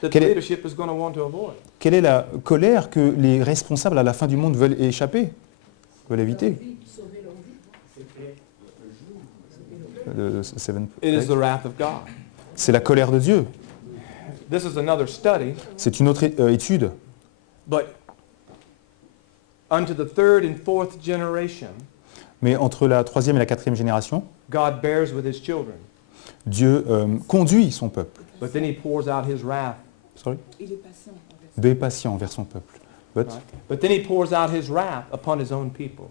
that the Quel est- leadership is going to want to avoid? Quelle est la colère que les responsables à la fin du monde veulent échapper, veulent éviter? Le seven It is plagues. the wrath of God. C'est la colère de Dieu. This is another study, C'est une autre étude. but unto the third and fourth generation, Mais entre la troisième et la quatrième génération, God bears with his children, Dieu conduit son peuple. but then he pours out his wrath. Sorry. Il est patient envers Dieu est patient envers son peuple. But- Right? But then he pours out his wrath upon his own people.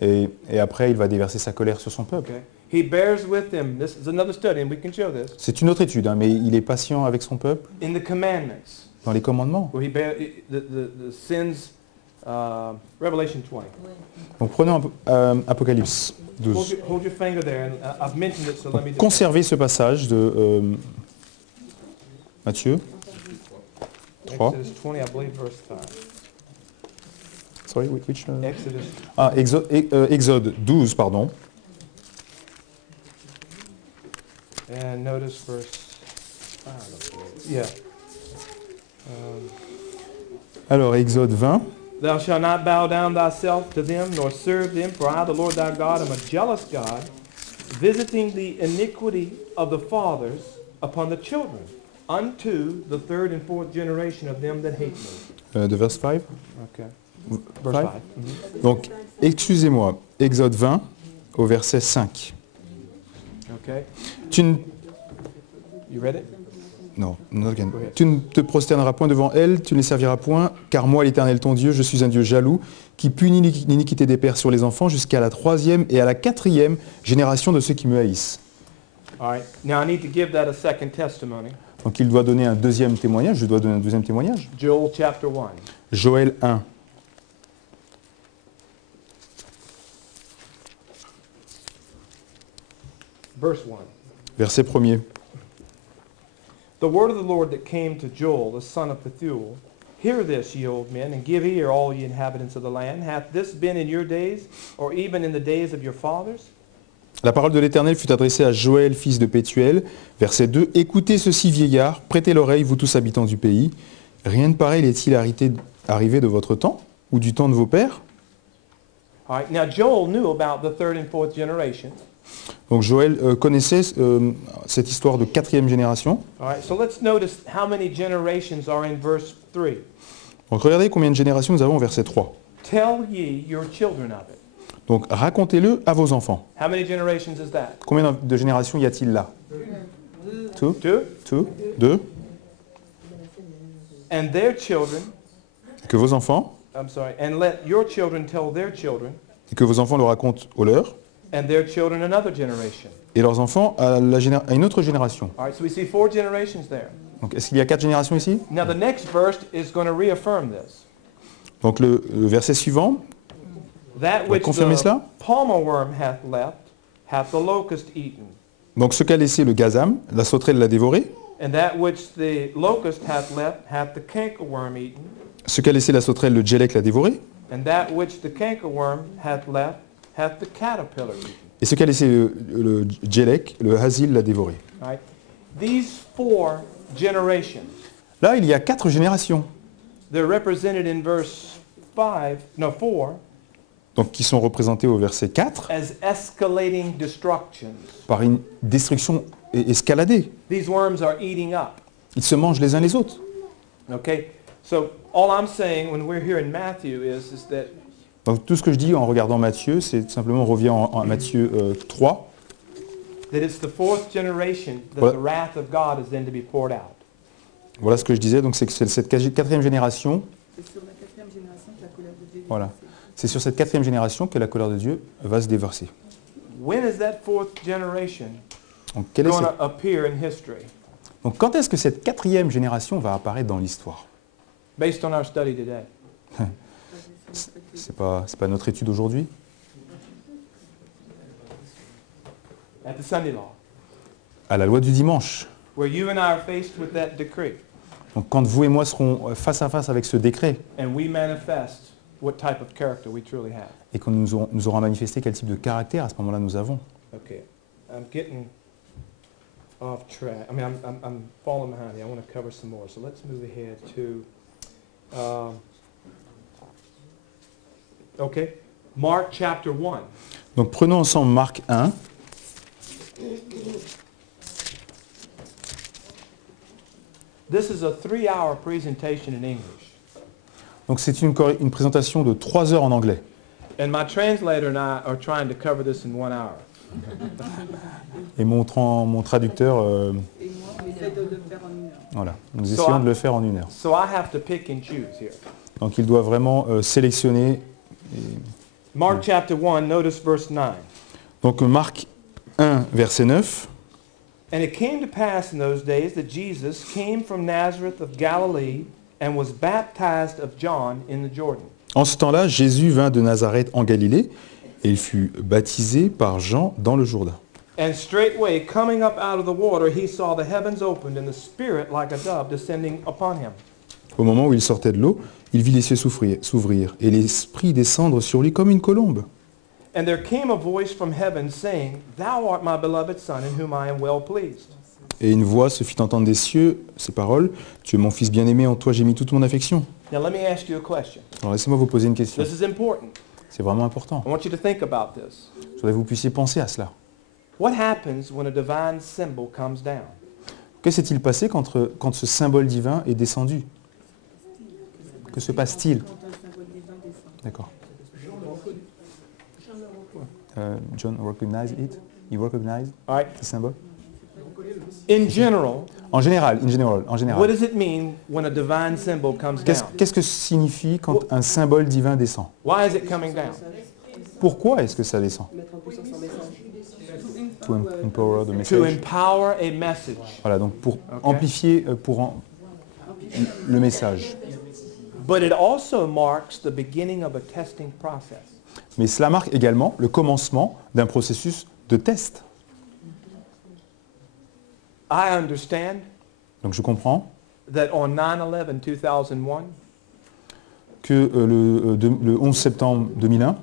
et après, il va déverser sa colère sur son peuple. Okay? He bears with them. This is another study, and we can show this. C'est une autre étude, hein, mais il est patient avec son peuple In the commandments, dans les commandements. where he bears the sins, Revelation 20. Donc prenons Apocalypse 12. Hold your finger there, and I've mentioned it, so let me just... Conservez ce passage de Matthieu 3. Exodus 20, I believe, verse 5. Sorry, which, Exodus, Exode 12, pardon. and notice verse 5. I believe. Yeah. Alors, Exode 20. Thou shalt not bow down thyself to them, nor serve them, for I, the Lord thy God, am a jealous God, visiting the iniquity of the fathers upon the children, unto the third and fourth generation of them that hate me. De verse 5. Okay. Verse 5. Donc, excusez-moi, Exode 20 au verset 5. Okay. Tu ne, You read it? non, not again. Go ahead. Tu ne te prosterneras point devant elle, tu ne les serviras point, car moi, l'Éternel ton Dieu, je suis un Dieu jaloux, qui punit l'iniquité des pères sur les enfants jusqu'à la 3e et à la 4e génération de ceux qui me haïssent. All right. Now I need to give that a second testimony. Donc il doit donner un deuxième témoignage, je dois donner un deuxième témoignage. Joel chapter 1. Joël 1. Verse 1. Verset 1er. The word of the Lord that came to Joel, the son of Pethuel, hear this, ye old men, and give ear, all ye inhabitants of the land. Hath this been in your days, or even in the days of your fathers? La parole de l'Éternel fut adressée à Joël, fils de Pétuel. Verset 2. Écoutez ceci, vieillards, prêtez l'oreille, vous tous habitants du pays. Rien de pareil est-il arrivé de votre temps ou du temps de vos pères? All right. Now Joel knew about the third and fourth generation. Donc Joël connaissait cette histoire de quatrième génération. All right. So let's notice how many generations are in verse 3. Donc regardez combien de générations nous avons au verset 3. Tell ye your children of it. Donc racontez-le à vos enfants. How many generations is that? Combien de générations y a-t-il là? Two? 2. Deux. And their children, Que vos enfants, and let your children tell their children, et que vos enfants le racontent aux leurs, and their children another generation. et leurs enfants à une autre génération. All right, so we see 4 generations there. Donc est-ce qu'il y a 4 générations ici? Now the next verse is going to reaffirm this. Donc le verset suivant That va which confirmer the cela. palmer worm hath left, hath the locust eaten. Donc ce qu'a laissé le gazam, la sauterelle l'a dévoré. And that which the locust hath left, hath the cankerworm eaten. Ce qu'a laissé la sauterelle, le djellec l'a dévoré. And that which the cankerworm hath left, hath the caterpillar eaten. Et ce qu'a laissé le djellec, le hasil l'a dévoré. All right? These 4 generations, Là, il y a 4 générations, they're represented in verse 4, donc qui sont représentées au verset 4 as escalating destructions. par une destruction escaladée. These worms are eating up. Ils se mangent les uns les autres. Okay? So all I'm saying when we're here in Matthew is that Donc tout ce que je dis en regardant Matthieu, c'est tout simplement, on revient en Matthieu 3. it's the 4th generation that Voilà. the wrath of God is then to be poured out. Voilà ce que je disais, donc c'est que c'est cette quatrième génération, C'est sur la quatrième génération que la colère de Dieu est voilà. versée. C'est sur cette quatrième génération que la colère de Dieu va se déverser. When is that 4th generation Donc, quelle est going cette- to appear in history? donc quand est-ce que cette quatrième génération va apparaître dans l'histoire? Based on our study today. C'est pas notre étude aujourd'hui. At the Sunday law. À la loi du dimanche. Where you and I are faced with that decree. Donc quand vous et moi serons face à face avec ce décret And we manifest what type of character we truly have. et qu'on nous aura manifesté quel type de caractère à ce moment-là nous avons. Okay. I'm getting off track. I mean, I'm falling behind here. I want to cover some more. So let's move ahead to, okay, Mark chapter 1. Donc prenons ensemble Marc 1. This is a 3-hour presentation in English. Donc c'est une présentation de 3 heures en anglais. And my translator and I are trying to cover this in 1 hour. Et mon traducteur, Et moi, on essaie de le faire en une heure. voilà, nous essayons de le faire en 1 heure. So I have to pick and choose here. Donc il doit vraiment sélectionner. Mark chapter 1, notice verse 9. Donc Marc 1, verset 9. And it came to pass in those days that Jesus came from Nazareth of Galilee and was baptized of John in the Jordan. En ce temps-là, Jésus vint de Nazareth en Galilée et il fut baptisé par Jean dans le Jourdain. And straightway, coming up out of the water, he saw the heavens opened and the Spirit like a dove descending upon him. Au moment où il sortait de l'eau, il vit les cieux s'ouvrir et l'Esprit descendre sur lui comme une colombe. And there came a voice from heaven saying, Thou art my beloved Son, in whom I am well pleased. Et une voix se fit entendre des cieux, ces paroles, « Tu es mon Fils bien-aimé, en toi j'ai mis toute mon affection. Now let me ask you a question. » Alors laissez-moi vous poser une question. This is important. C'est vraiment important. I want you to think about this. Je voudrais que vous puissiez penser à cela. What happens when a divine symbol comes down? Que s'est-il passé quand ce symbole divin est descendu? Que se passe-t-il? Quand un symbole divin descend. D'accord. John recognized it? He recognized All right. the symbol? In general, En général. what does it mean when a divine symbol comes down? Qu'est-ce que signifie quand un symbole divin descend? Why is it coming down? Pourquoi est-ce que ça descend? To empower the To message. empower a message. Voilà, donc pour amplifier le message. But it also marks the beginning of a testing process. Mais cela marque également le commencement d'un processus de test. I understand Donc je comprends that on 9/11/2001, que le 11 septembre 2001,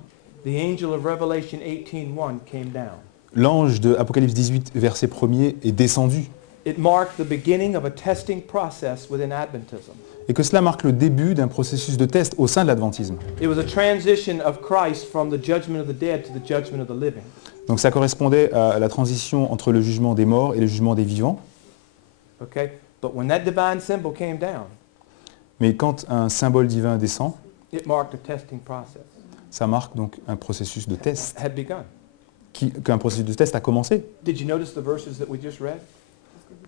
the angel of Revelation 18:1 came down. l'ange de Apocalypse 18, verset 1er, est descendu. It marked the beginning of a testing process within Adventism. Et que cela marque le début d'un processus de test au sein de l'adventisme. It was a transition of Christ from the judgment of the dead to the judgment of the living. Donc ça correspondait à la transition entre le jugement des morts et le jugement des vivants. Okay? But when that divine symbol came down, Mais quand un symbole divin descend, it marked a testing process. ça marque donc un processus de test. Had begun. Qu'un processus de test a commencé. Did you notice the verses that we just read?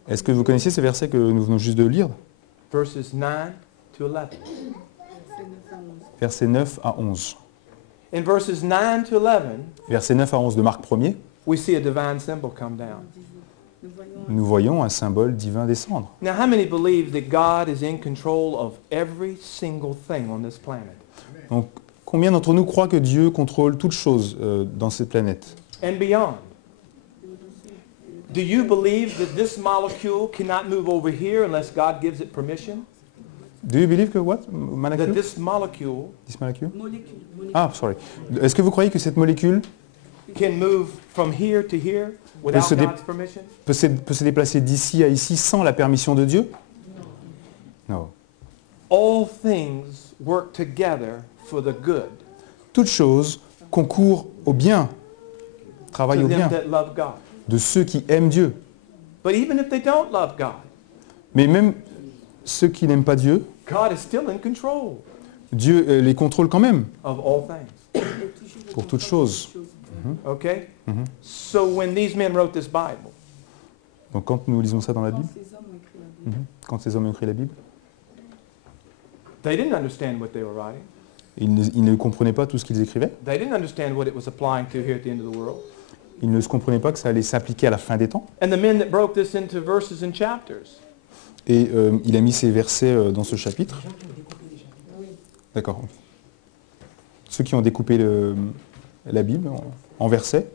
Est-ce que vous connaissiez ce verset que nous venons juste de lire? Verses 9 to 11. C'est 9 Versets 9 à à 11. 11. In verses 9 to 11, Versets 9 à 11 de Marc 1er, we see a divine symbol come down. Nous voyons nous voyons un symbole divin descendre. Now, how many believe that God is in control of every single thing on this planet? Donc, combien d'entre nous croient que Dieu contrôle toutes choses dans cette planète? And beyond. Do you believe that this molecule cannot move over here unless God gives it permission? Do you believe que what? That Molecule? this molecule This molecule? molécules. Ah, sorry. Est-ce que vous croyez que cette molécule can move from here to here without se dé- God's permission? peut se déplacer d'ici à ici sans la permission de Dieu? Non. All things work together for the good Toutes choses concourent au bien, to travaillent au bien them that love God. de ceux qui aiment Dieu. But even if they don't love God, Mais même ceux qui n'aiment pas Dieu, God is still in control Dieu les contrôle quand même of all things. pour toutes choses. Okay? Mhm. So when these men wrote this Bible, Donc quand nous lisons ça dans la Quand Bible, ces hommes ont écrit la Bible, quand ces hommes ont écrit la Bible, they didn't understand what they were writing. ils ne comprenaient pas tout ce qu'ils écrivaient. They didn't understand what it was applying to here at the end of the world. Ils ne se comprenaient pas que ça allait s'appliquer à la fin des temps. And the men that broke this into verses and chapters, Et il a mis ces versets dans ce chapitre. D'accord. Ceux qui ont découpé la Bible en versets.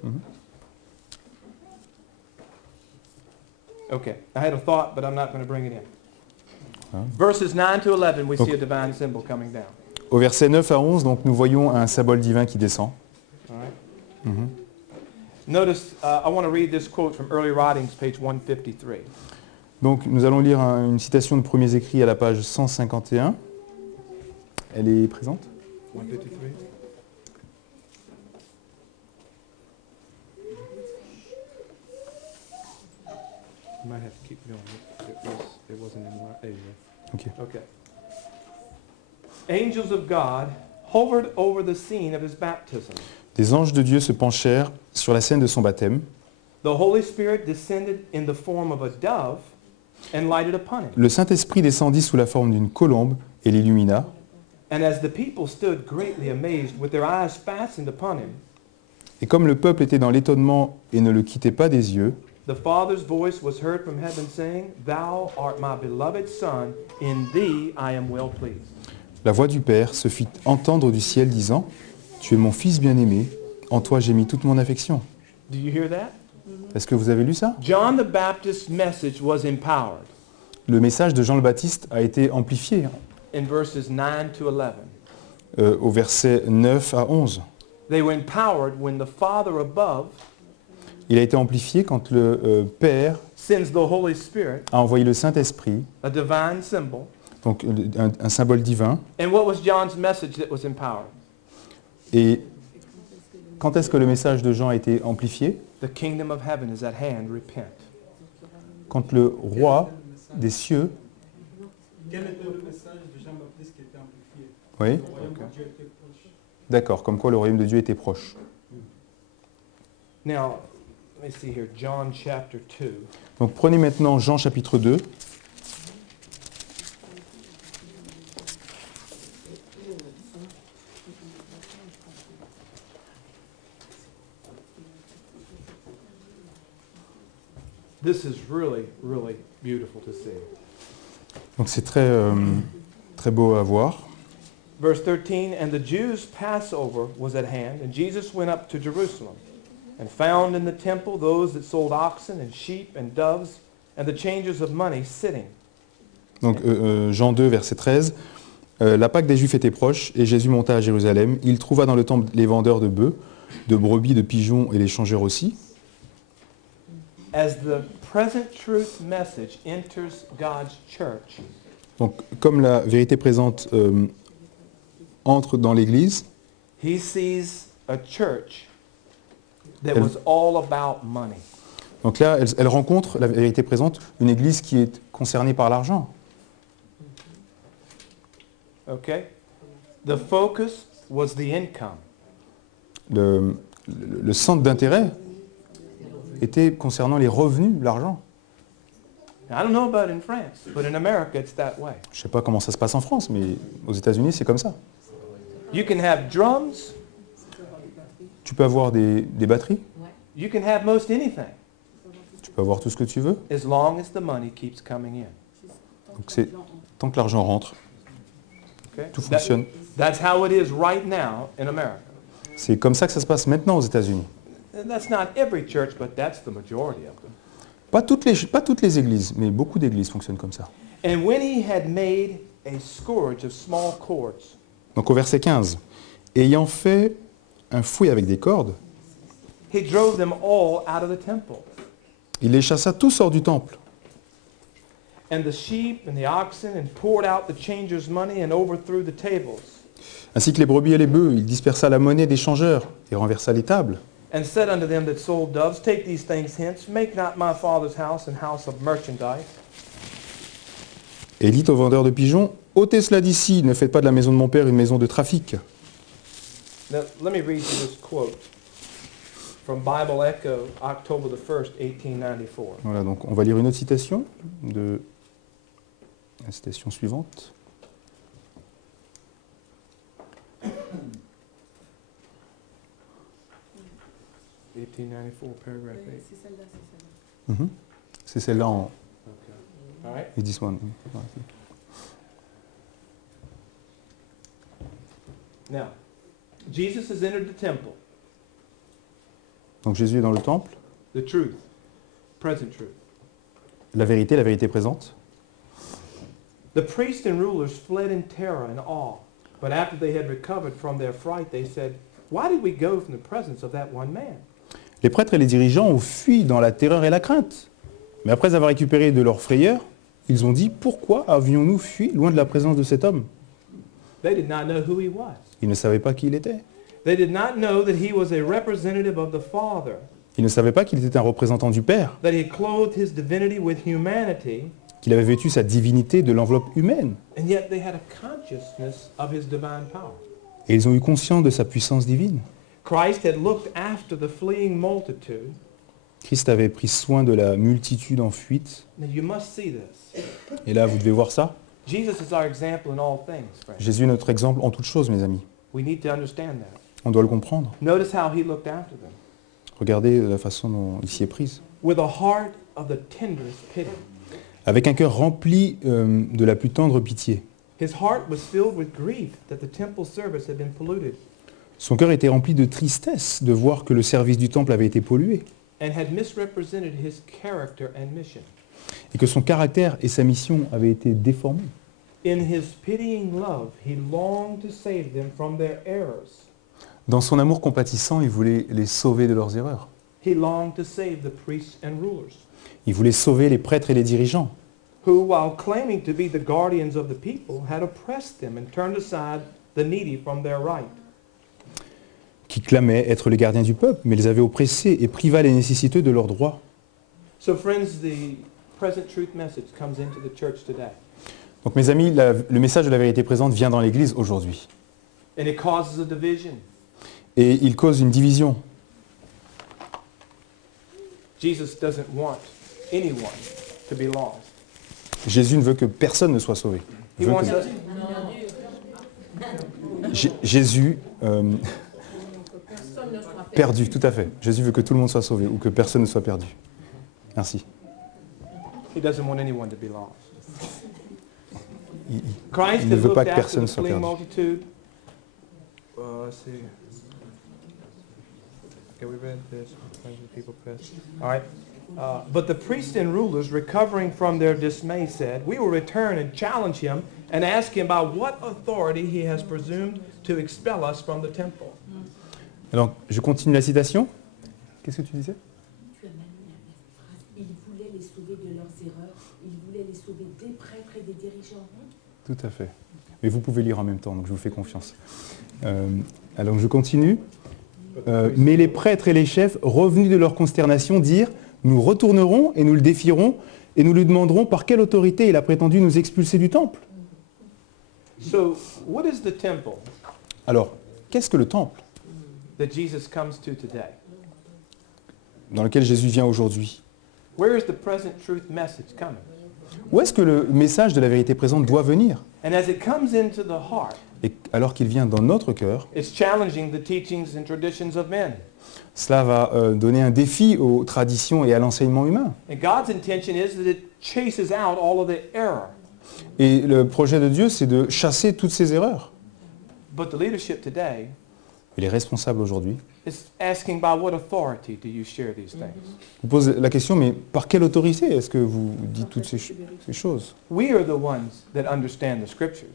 okay, I had a thought, but I'm not going to bring it in. Ah. Verses 9 to 11, we Donc- see a divine symbol coming down. Au verset 9 à 11, donc, nous voyons un symbole divin qui descend. All right? Mhm. Notice, I want to read this quote from Early Writings, page 153. Donc nous allons lire une citation de premiers écrits à la page 151. Elle est présente? 153. You might have to keep going. It wasn't in line. There you go. Ok. Okay. Angels of God hovered over the scene of his baptism. Des anges de Dieu se penchèrent sur la scène de son baptême. The Holy Spirit descended in the form of a dove and lighted upon him. Le Saint-Esprit descendit sous la forme d'une colombe et l'illumina. And as the people stood greatly amazed with their eyes fastened upon him, Et comme le peuple était dans l'étonnement et ne le quittait pas des yeux, the Father's voice was heard from heaven saying, Thou art my beloved Son, in thee I am well pleased. la voix du Père se fit entendre du ciel disant, « Tu es mon Fils bien-aimé, en toi j'ai mis toute mon affection. Do you hear that? » Est-ce que vous avez lu ça? John the Baptist's message was empowered Le message de Jean le Baptiste a été amplifié in verses 9 to 11. au verset 9 à 11. They were empowered when the Father above Il a été amplifié quand le Père sends the Holy Spirit, a envoyé le Saint-Esprit, a divine symbol. donc un symbole divin. And what was John's message that was empowered? Et quand est-ce que le message de Jean a été amplifié? The kingdom of heaven is at hand, repent. Quand le roi des cieux, Quel était le message de Jean-Baptiste qui était amplifié? oui, Le royaume de Dieu était proche. d'accord, comme quoi le royaume de Dieu était proche. Now, let me see here, John chapter 2. Donc prenez maintenant Jean chapitre 2. This is really, really beautiful to see. Donc c'est très beau à voir. Verse 13, and the Jews' Passover was at hand, and Jesus went up to Jerusalem, and found in the temple those that sold oxen and sheep and doves, and the changers of money sitting. Donc Jean 2, verset 13. La Pâque des Juifs était proche, et Jésus monta à Jérusalem. Il trouva dans le temple les vendeurs de bœufs, de brebis, de pigeons, et les changeurs aussi. as the present truth message enters God's church, Donc, comme la vérité présente entre dans l'Église, he sees a church that Elle- was all about money. donc là, elle rencontre, la vérité présente, une Église qui est concernée par l'argent. Okay? The focus was the income. Le centre d'intérêt était concernant les revenus, l'argent. Now, I don't know about in France, but in America it's that way. Je ne sais pas comment ça se passe en France, mais aux États-Unis, c'est comme ça. You can have drums, Tu peux avoir des batteries, you can have most anything, tu peux avoir tout ce que tu veux. as long as the money keeps coming in. Donc c'est tant que l'argent rentre, Okay? tout fonctionne. That's how it is right now in America. C'est comme ça que ça se passe maintenant aux États-Unis. And that's not every church, but that's the majority of them. Pas toutes les églises, mais beaucoup d'églises fonctionnent comme ça. And when he had made a scourge of small cords, Donc au verset 15, ayant fait un fouet avec des cordes, he drove them all out of the temple. il les chassa tous hors du temple. And the sheep and the oxen, and poured out the changers' money, and overthrew the tables. Ainsi que les brebis et les bœufs, il dispersa la monnaie des changeurs et renversa les tables. And said unto them that sold doves, Take these things hence, make not my father's house an house of merchandise. Et il dit aux vendeurs de pigeons, ôtez cela d'ici, ne faites pas de la maison de mon père une maison de trafic. Now, let me read you this quote from Bible Echo, October the 1st, 1894. Voilà, donc on va lire une autre citation de la citation suivante. 1894, paragraph 8. C'est celle-là, c'est celle-là. Mhm. C'est celle-là en Okay. All right. et this one. Now, Jesus has entered the temple, Donc Jésus est dans le temple, the truth, present truth. la vérité présente. The priests and rulers fled in terror and awe, but after they had recovered from their fright, they said, Why did we go from the presence of that one man? Les prêtres et les dirigeants ont fui dans la terreur et la crainte. Mais après avoir récupéré de leur frayeur, ils ont dit, pourquoi avions-nous fui loin de la présence de cet homme? They did not know who he was. Ils ne savaient pas qui il était. They did not know that he was a representative of the Father, Ils ne savaient pas qu'il était un représentant du Père, that he clothed his divinity with humanity, qu'il avait vêtu sa divinité de l'enveloppe humaine. and yet they had a consciousness of his divine power. Et ils ont eu conscience de sa puissance divine. Christ had looked after the fleeing multitude. Christ avait pris soin de la multitude en fuite. Now you must see this. Et là, vous devez voir ça. Jesus is our example in all things, friends. Jésus est notre exemple en toutes choses, mes amis. We need to understand that. On doit le comprendre. Notice how he looked after them. Regardez la façon dont il s'y est prise. With a heart of the tenderest pity. Avec un cœur rempli de la plus tendre pitié. His heart was filled with grief that the temple service had been polluted Son cœur était rempli de tristesse de voir que le service du temple avait été pollué and had misrepresented his character and mission. et que son caractère et sa mission avaient été déformés. In his pitying love, he longed to save them from their errors. Dans son amour compatissant, il voulait les sauver de leurs erreurs. He longed to save the priests and rulers, Il voulait sauver les prêtres et les dirigeants, who, while claiming to be the guardians of the people, had oppressed them and turned aside the needy from their right. qui clamaient être les gardiens du peuple, mais les avaient oppressés et priva les nécessiteux de leurs droits. So, friends, the present truth message comes into the church today, Donc mes amis, le message de la vérité présente vient dans l'Église aujourd'hui. and it causes a division. Et il cause une division. Jesus doesn't want anyone to be lost. Jésus ne veut que personne ne soit sauvé. He Il veut wants que- us. Jésus perdu, tout à fait. Jésus veut que tout le monde soit sauvé ou que personne ne soit perdu. Merci. He doesn't want anyone to be lost. Il- Christ Il ne has veut pas looked que after personne the soit fleeing perdu. multitude. Let's see. Okay, we read this. People pressed. All right. But the priests and rulers, recovering from their dismay, said, We will return and challenge him and ask him by what authority he has presumed to expel us from the temple. Alors, je continue la citation. Qu'est-ce que tu disais? prêtres et des dirigeants. Tout à fait. Mais vous pouvez lire en même temps, donc je vous fais confiance. Alors je continue. Mais les prêtres et les chefs, revenus de leur consternation, dirent, nous retournerons et nous le défierons et nous lui demanderons par quelle autorité il a prétendu nous expulser du temple. So, what is the temple Alors, qu'est-ce que le temple that Jesus comes to today? dans lequel Jésus vient aujourd'hui? Where is the present truth message coming? Où est-ce que le message de la vérité présente doit venir? And as it comes into the heart, Et alors qu'il vient dans notre cœur, it's challenging the teachings and traditions of men. cela va donner un défi aux traditions et à l'enseignement humain. And God's intention is that it chases out all of the error. Et le projet de Dieu, c'est de chasser toutes ces erreurs. But the leadership today Et les responsables aujourd'hui is asking by what authority do you share these things? vous posent la question, mais par quelle autorité est-ce que vous dites toutes ces choses? We are the ones that understand the scriptures.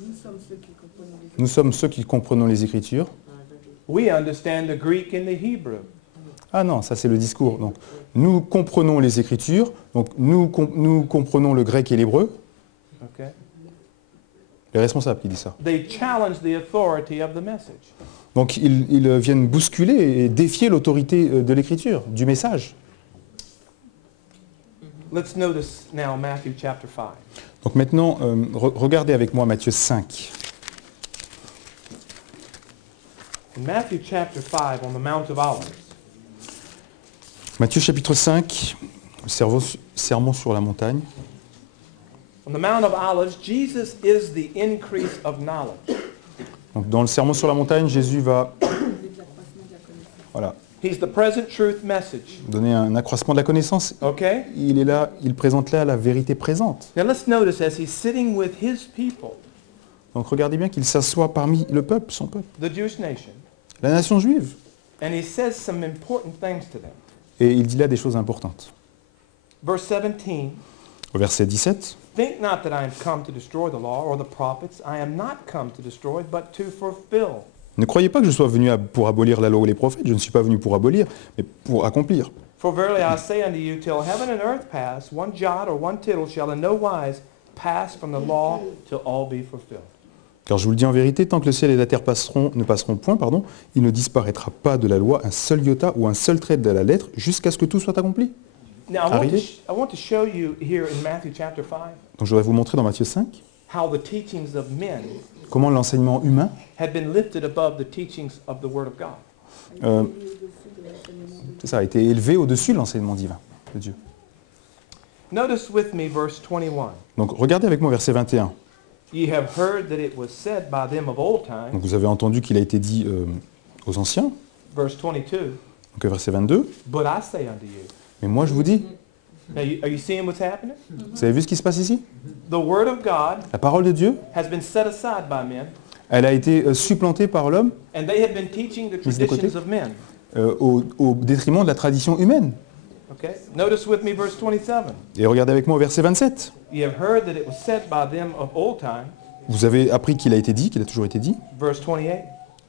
Nous sommes ceux qui comprenons les Nous sommes ceux qui comprenons les Écritures. We understand the Greek and the Hebrew. Ah non, ça c'est le discours. Donc, nous comprenons les Écritures, donc nous comprenons le grec et l'hébreu. Okay? Les responsables qui disent ça. They challenge the authority of the message. Donc ils viennent bousculer et défier l'autorité de l'Écriture, du message. Let's notice now Matthew chapter 5. Donc maintenant, regardez avec moi Matthieu 5. In Matthew chapter 5 on the Mount of Olives, Matthieu chapitre 5, sermon sur la montagne. on the Mount of Olives, Jesus is the increase of knowledge. Donc dans le sermon sur la montagne, Jésus va voilà, He's the present truth message. donner un accroissement de la connaissance. Okay? Il est là, il présente là la vérité présente. Now let's notice as he's sitting with his people, Donc regardez bien qu'il s'assoit parmi le peuple, son peuple, the Jewish nation, la nation juive. and he says some important things to them. Et il dit là des choses importantes. Verse 17, Au verset 17, think not that I am come to destroy the law or the prophets. I am not come to destroy, but to fulfill. ne croyez pas que je sois venu pour abolir la loi ou les prophètes. Je ne suis pas venu pour abolir, mais pour accomplir. For verily I say unto you, till heaven and earth pass, one jot or one tittle shall in no wise pass from the law till all be fulfilled. Car je vous le dis en vérité, tant que le ciel et la terre ne passeront point, il ne disparaîtra pas de la loi un seul iota ou un seul trait de la lettre jusqu'à ce que tout soit accompli. Now Arrivé. I want to show you here in Matthew chapter 5 Donc je voudrais vous montrer dans Matthieu 5 how the teachings of men comment l'enseignement humain had been lifted above the teachings of the Word of God. euh, ça a été élevé au-dessus de l'enseignement divin de Dieu. Notice with me verse 21. Donc regardez avec moi verset 21. Ye have heard that it was said by them of old time. Donc vous avez entendu qu'il a été dit aux anciens, Verse 22. donc verset 22. But I say unto you. Mais moi je vous dis, Now, are you seeing what's happening? vous avez vu ce qui se passe ici? The Word of God La parole de Dieu, has been set aside by men, elle a été supplantée par l'homme and they have been teaching the Mise de côté. traditions of men. au détriment de la tradition humaine. Okay? Notice with me verse 27. Et regardez avec moi au verset 27. Ye have heard that it was said by them of old time. Vous avez appris qu'il a été dit, qu'il a toujours été dit. Verse 28.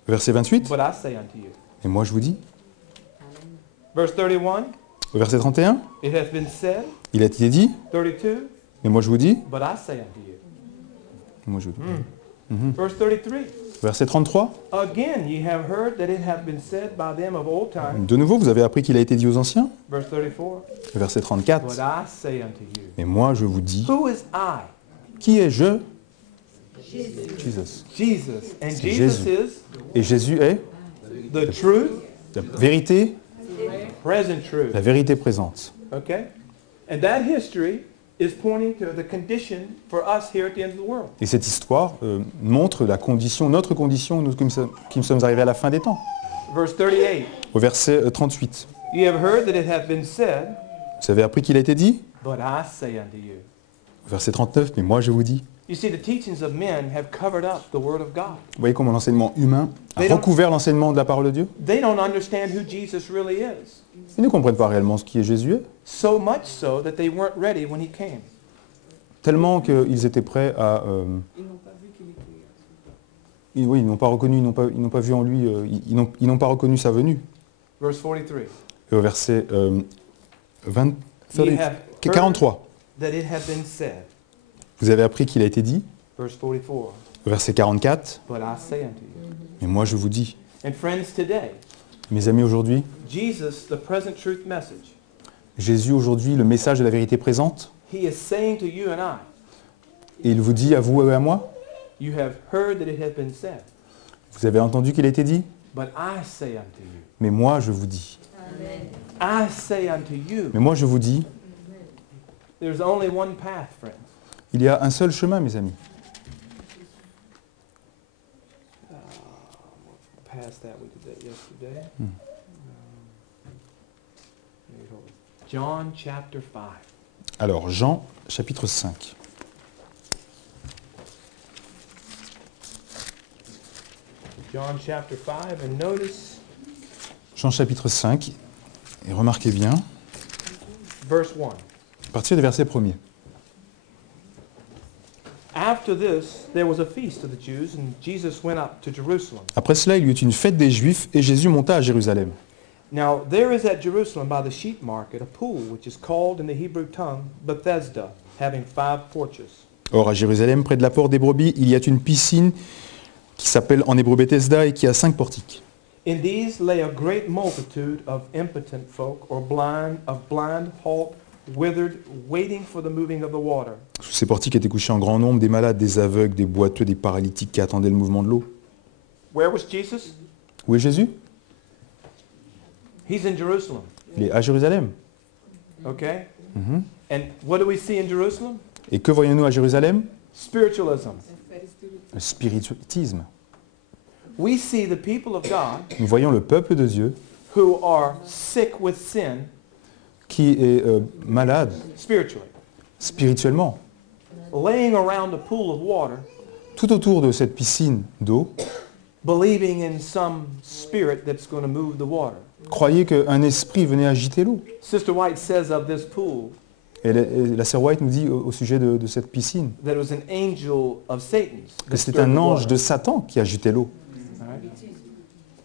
Verset 28. But I say unto you. Et moi je vous dis, Verse 31. au verset 31, It hath been said. il a été dit, 32. mais moi je vous dis, But I say unto you. et moi je vous dis. Verse 33. Verset 33, Again ye have heard that it hath been said by them of old time. de nouveau vous avez appris qu'il a été dit aux anciens. Verse 34. Verset But 34, I say unto you. mais moi je vous dis, Who is I? qui est je? Jesus. Jesus. And C'est Jesus Jésus. is Et Jésus est the truth, la vérité, present truth. la vérité présente. Okay? And that history is pointing to the condition for us here at the end of the world. Et cette histoire montre la condition, notre condition, nous qui sommes arrivés à la fin des temps. Verse 38. Au verset 38, Ye have heard that it hath been said, vous avez appris qu'il a été dit? but I say unto you. Au verset 39, mais moi je vous dis. You see, the teachings of men have covered up the Word of God. Vous voyez comment l'enseignement humain a recouvert l'enseignement de la parole de Dieu? They don't understand who Jesus really is. Ils ne comprennent pas réellement ce qui est Jésus est, So much so that they weren't ready when he came. tellement qu'ils étaient prêts à... Ils n'ont pas vu qu'il était. oui, ils n'ont pas reconnu, ils n'ont pas vu en lui, ils n'ont pas reconnu sa venue. Verse 43. Et au verset 40. Ye have heard 43, that it hath been said. Vous avez appris qu'il a été dit, verse 44, au verset 44, but I say unto you. mais moi je vous dis, And friends, today, mes amis, aujourd'hui, Jesus, the present truth message, Jésus aujourd'hui, le message de la vérité présente, he is saying to you and I, et il vous dit à vous et à moi, you have heard that it has been said, vous avez entendu qu'il a été dit, but I say unto you. mais moi je vous dis, I say unto you. mais moi je vous dis, There's only one path, friends. il y a un seul chemin, mes amis. Past that, we did that yesterday. John chapter 5. Alors, Jean, chapitre 5. John chapter 5, and notice Jean, chapitre 5, et remarquez bien, verse 1. à partir du verset 1er. After this, there was a feast of the Jews, and Jesus went up to Jerusalem. Après cela, il y eut une fête des Juifs, et Jésus monta à Jérusalem. Now there is at Jerusalem by the sheep market a pool, which is called in the Hebrew tongue Bethesda, having 5 porches. Or, à Jérusalem, près de la porte des brebis, il y a une piscine qui s'appelle en hébreu Bethesda et qui a 5 portiques. In these lay a great multitude of impotent folk, or blind, halt, withered, waiting for the moving of the water. Sous ces portiques étaient couchés en grand nombre des malades, des aveugles, des boiteux, des paralytiques qui attendaient le mouvement de l'eau. Where was Jesus? Où est Jésus? He's in Jerusalem. Il est à Jérusalem. Okay? Mhm. And what do we see in Jerusalem? Et que voyons-nous à Jérusalem? Spiritualism. Le spiritisme. We see the people of God Nous voyons le peuple de Dieu who are sick with sin qui est malade spiritually, spirituellement. laying around a pool of water, Tout autour de cette piscine d'eau, believing in some spirit that's going to move the water. croyez qu'un esprit venait agiter l'eau. Sister White says of this pool Et la sœur White nous dit au sujet de cette piscine that it was an angel of Satan's. que c'était un ange de Satan qui agitait l'eau.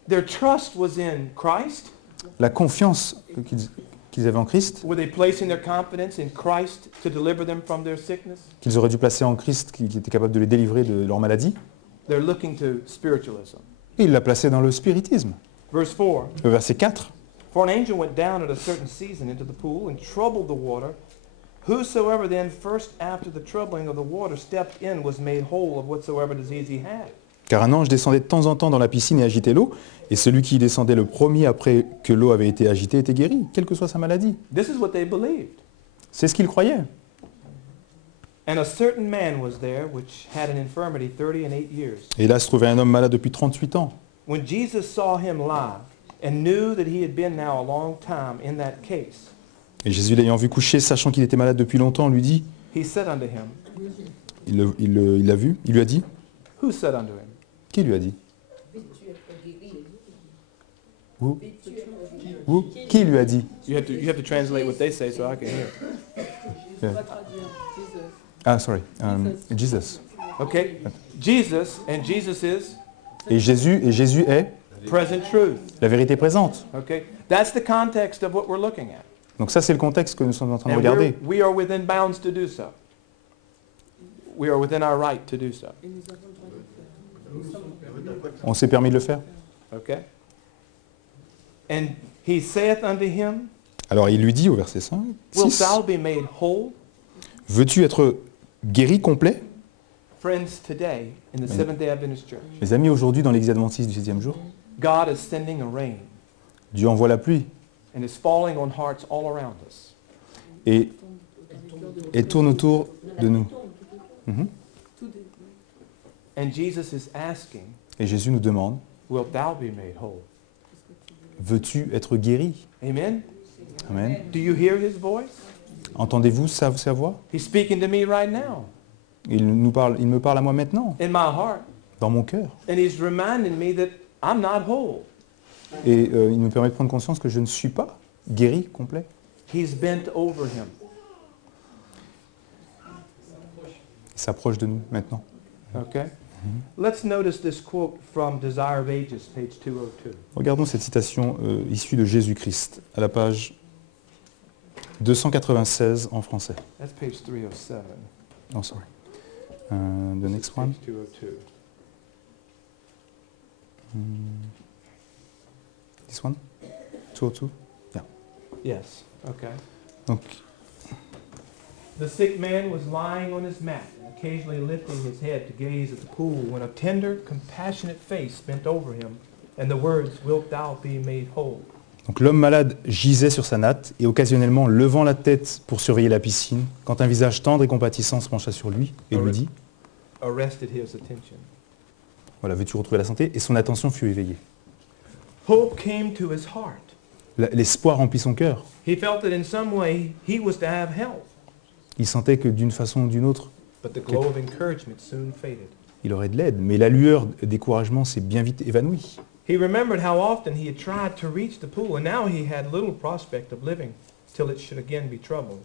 Their trust was in Christ. La confiance qu'ils avaient en Christ, Were they placing their confidence in Christ to deliver them from their sickness? qu'ils auraient dû placer en Christ, qui était capable de les délivrer de leur maladie, They're looking to spiritualism. et il l'a placé dans le spiritisme. Verse 4. Le verset 4, For an angel went down at a certain season into the pool and troubled the water. Whosoever then first after the troubling of the water stepped in was made whole of whatsoever disease he had. car un ange descendait de temps en temps dans la piscine et agitait l'eau, et celui qui y descendait le premier après que l'eau avait été agitée était guéri, quelle que soit sa maladie. This is what they believed. C'est ce qu'ils croyaient. And a certain man was there which had an infirmity 38 years. Et là se trouvait un homme malade depuis 38 ans. When Jesus saw him lie and knew that he had been now a long time in that case, Et Jésus l'ayant vu coucher, sachant qu'il était malade depuis longtemps, lui dit, he said unto him, il l'a vu, il lui a dit, who said unto him? qui lui a dit? Où? Où? Qui lui a dit? You have to translate what they say so I can hear. Yeah. Ah, sorry. Jesus. Okay? Jesus, and Jesus is Et Jésus est present truth. la vérité présente. Okay? That's the context of what we're looking at. Donc ça, c'est le contexte que nous sommes en train de And regarder. we are within bounds to do so. We are within our right to do so. On s'est permis de le faire. Okay? And he saith unto him, Alors il lui dit au verset 5, wilt 6, thou be made whole? veux-tu être guéri complet? Friends, today, in the Amen. Seventh-day Adventist Church, Mes amis, aujourd'hui dans l'Église adventiste du 6e jour, God is sending a rain, Dieu envoie la pluie and it's falling on hearts all around us. et elle tourne autour de nous. Mhm. And Jesus is asking, Et Jésus nous demande, wilt thou be made whole? veux-tu être guéri? Amen? Amen. Do you hear his voice? Entendez-vous sa voix? He's speaking to me right now, Il me parle à moi maintenant, in my heart, dans mon cœur. and he's reminding me that I'm not whole. Et il me permet de prendre conscience que je ne suis pas guéri complet. He's bent over him. Il s'approche de nous maintenant. Okay? Let's notice this quote from Desire of Ages, page 202. Regardons cette citation issue de Jésus-Christ à la page 296 en français. That's page 307. Oh, sorry. The next one. 6202. This one? 202? Yes. Okay. Donc, The sick man was lying on his mat, occasionally lifting his head to gaze at the pool, when a tender, compassionate face bent over him, and the words, "Wilt thou be made whole?" donc l'homme malade gisait sur sa natte et occasionnellement levant la tête pour surveiller la piscine, quand un visage tendre et compatissant se pencha sur lui et lui dit Arrested his attention. « Voilà, veux-tu retrouver la santé ?» Et son attention fut éveillée. Hope came to his heart. L'espoir remplit son cœur. He felt that in some way he was to have help, Il sentait que d'une façon ou d'une autre, but the glow of encouragement soon faded. il aurait de l'aide, mais la lueur de découragement s'est bien vite évanouie. He remembered how often he had tried to reach the pool, and now he had little prospect of living till it should again be troubled.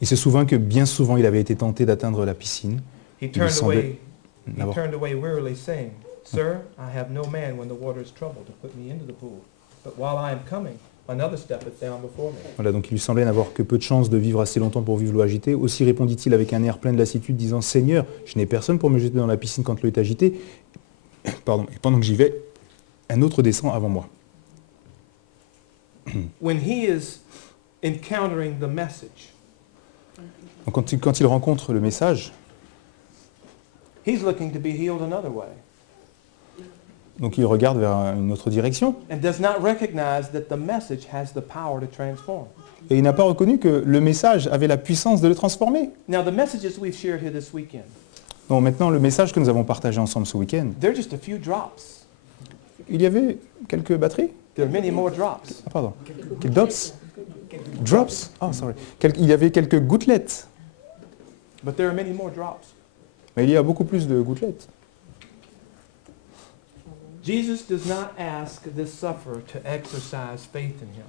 Il se souvint que bien souvent il avait été tenté d'atteindre la piscine. He Il turned semblait away. He n'avoir- turned away wearily, saying, "Sir, I have no man when the water is troubled to put me into the pool. But while I am coming, another steppeth down before me." Voilà, donc il lui semblait n'avoir que peu de chance de vivre assez longtemps pour vivre l'eau agitée. Aussi répondit-il avec un air plein de lassitude, disant « Seigneur, je n'ai personne pour me jeter dans la piscine quand l'eau est agitée. Pardon, et pendant que j'y vais, un autre descend avant moi. » When he is encountering the message, Donc quand il rencontre le message, he's looking to be healed another way, donc il regarde vers une autre direction. and does not recognize that the message has the power to transform. Et il n'a pas reconnu que le message avait la puissance de le transformer. Now, the messages we've shared here this weekend, Donc maintenant, le message que nous avons partagé ensemble ce week-end, they're just a few drops. il y avait quelques batteries. There are many more drops. Ah pardon. Quelques dots? Drops? Ah, sorry. Il y avait quelques gouttelettes. But there are many more drops. Mais il y a beaucoup plus de gouttelettes. Jesus does not ask this sufferer to exercise faith in him.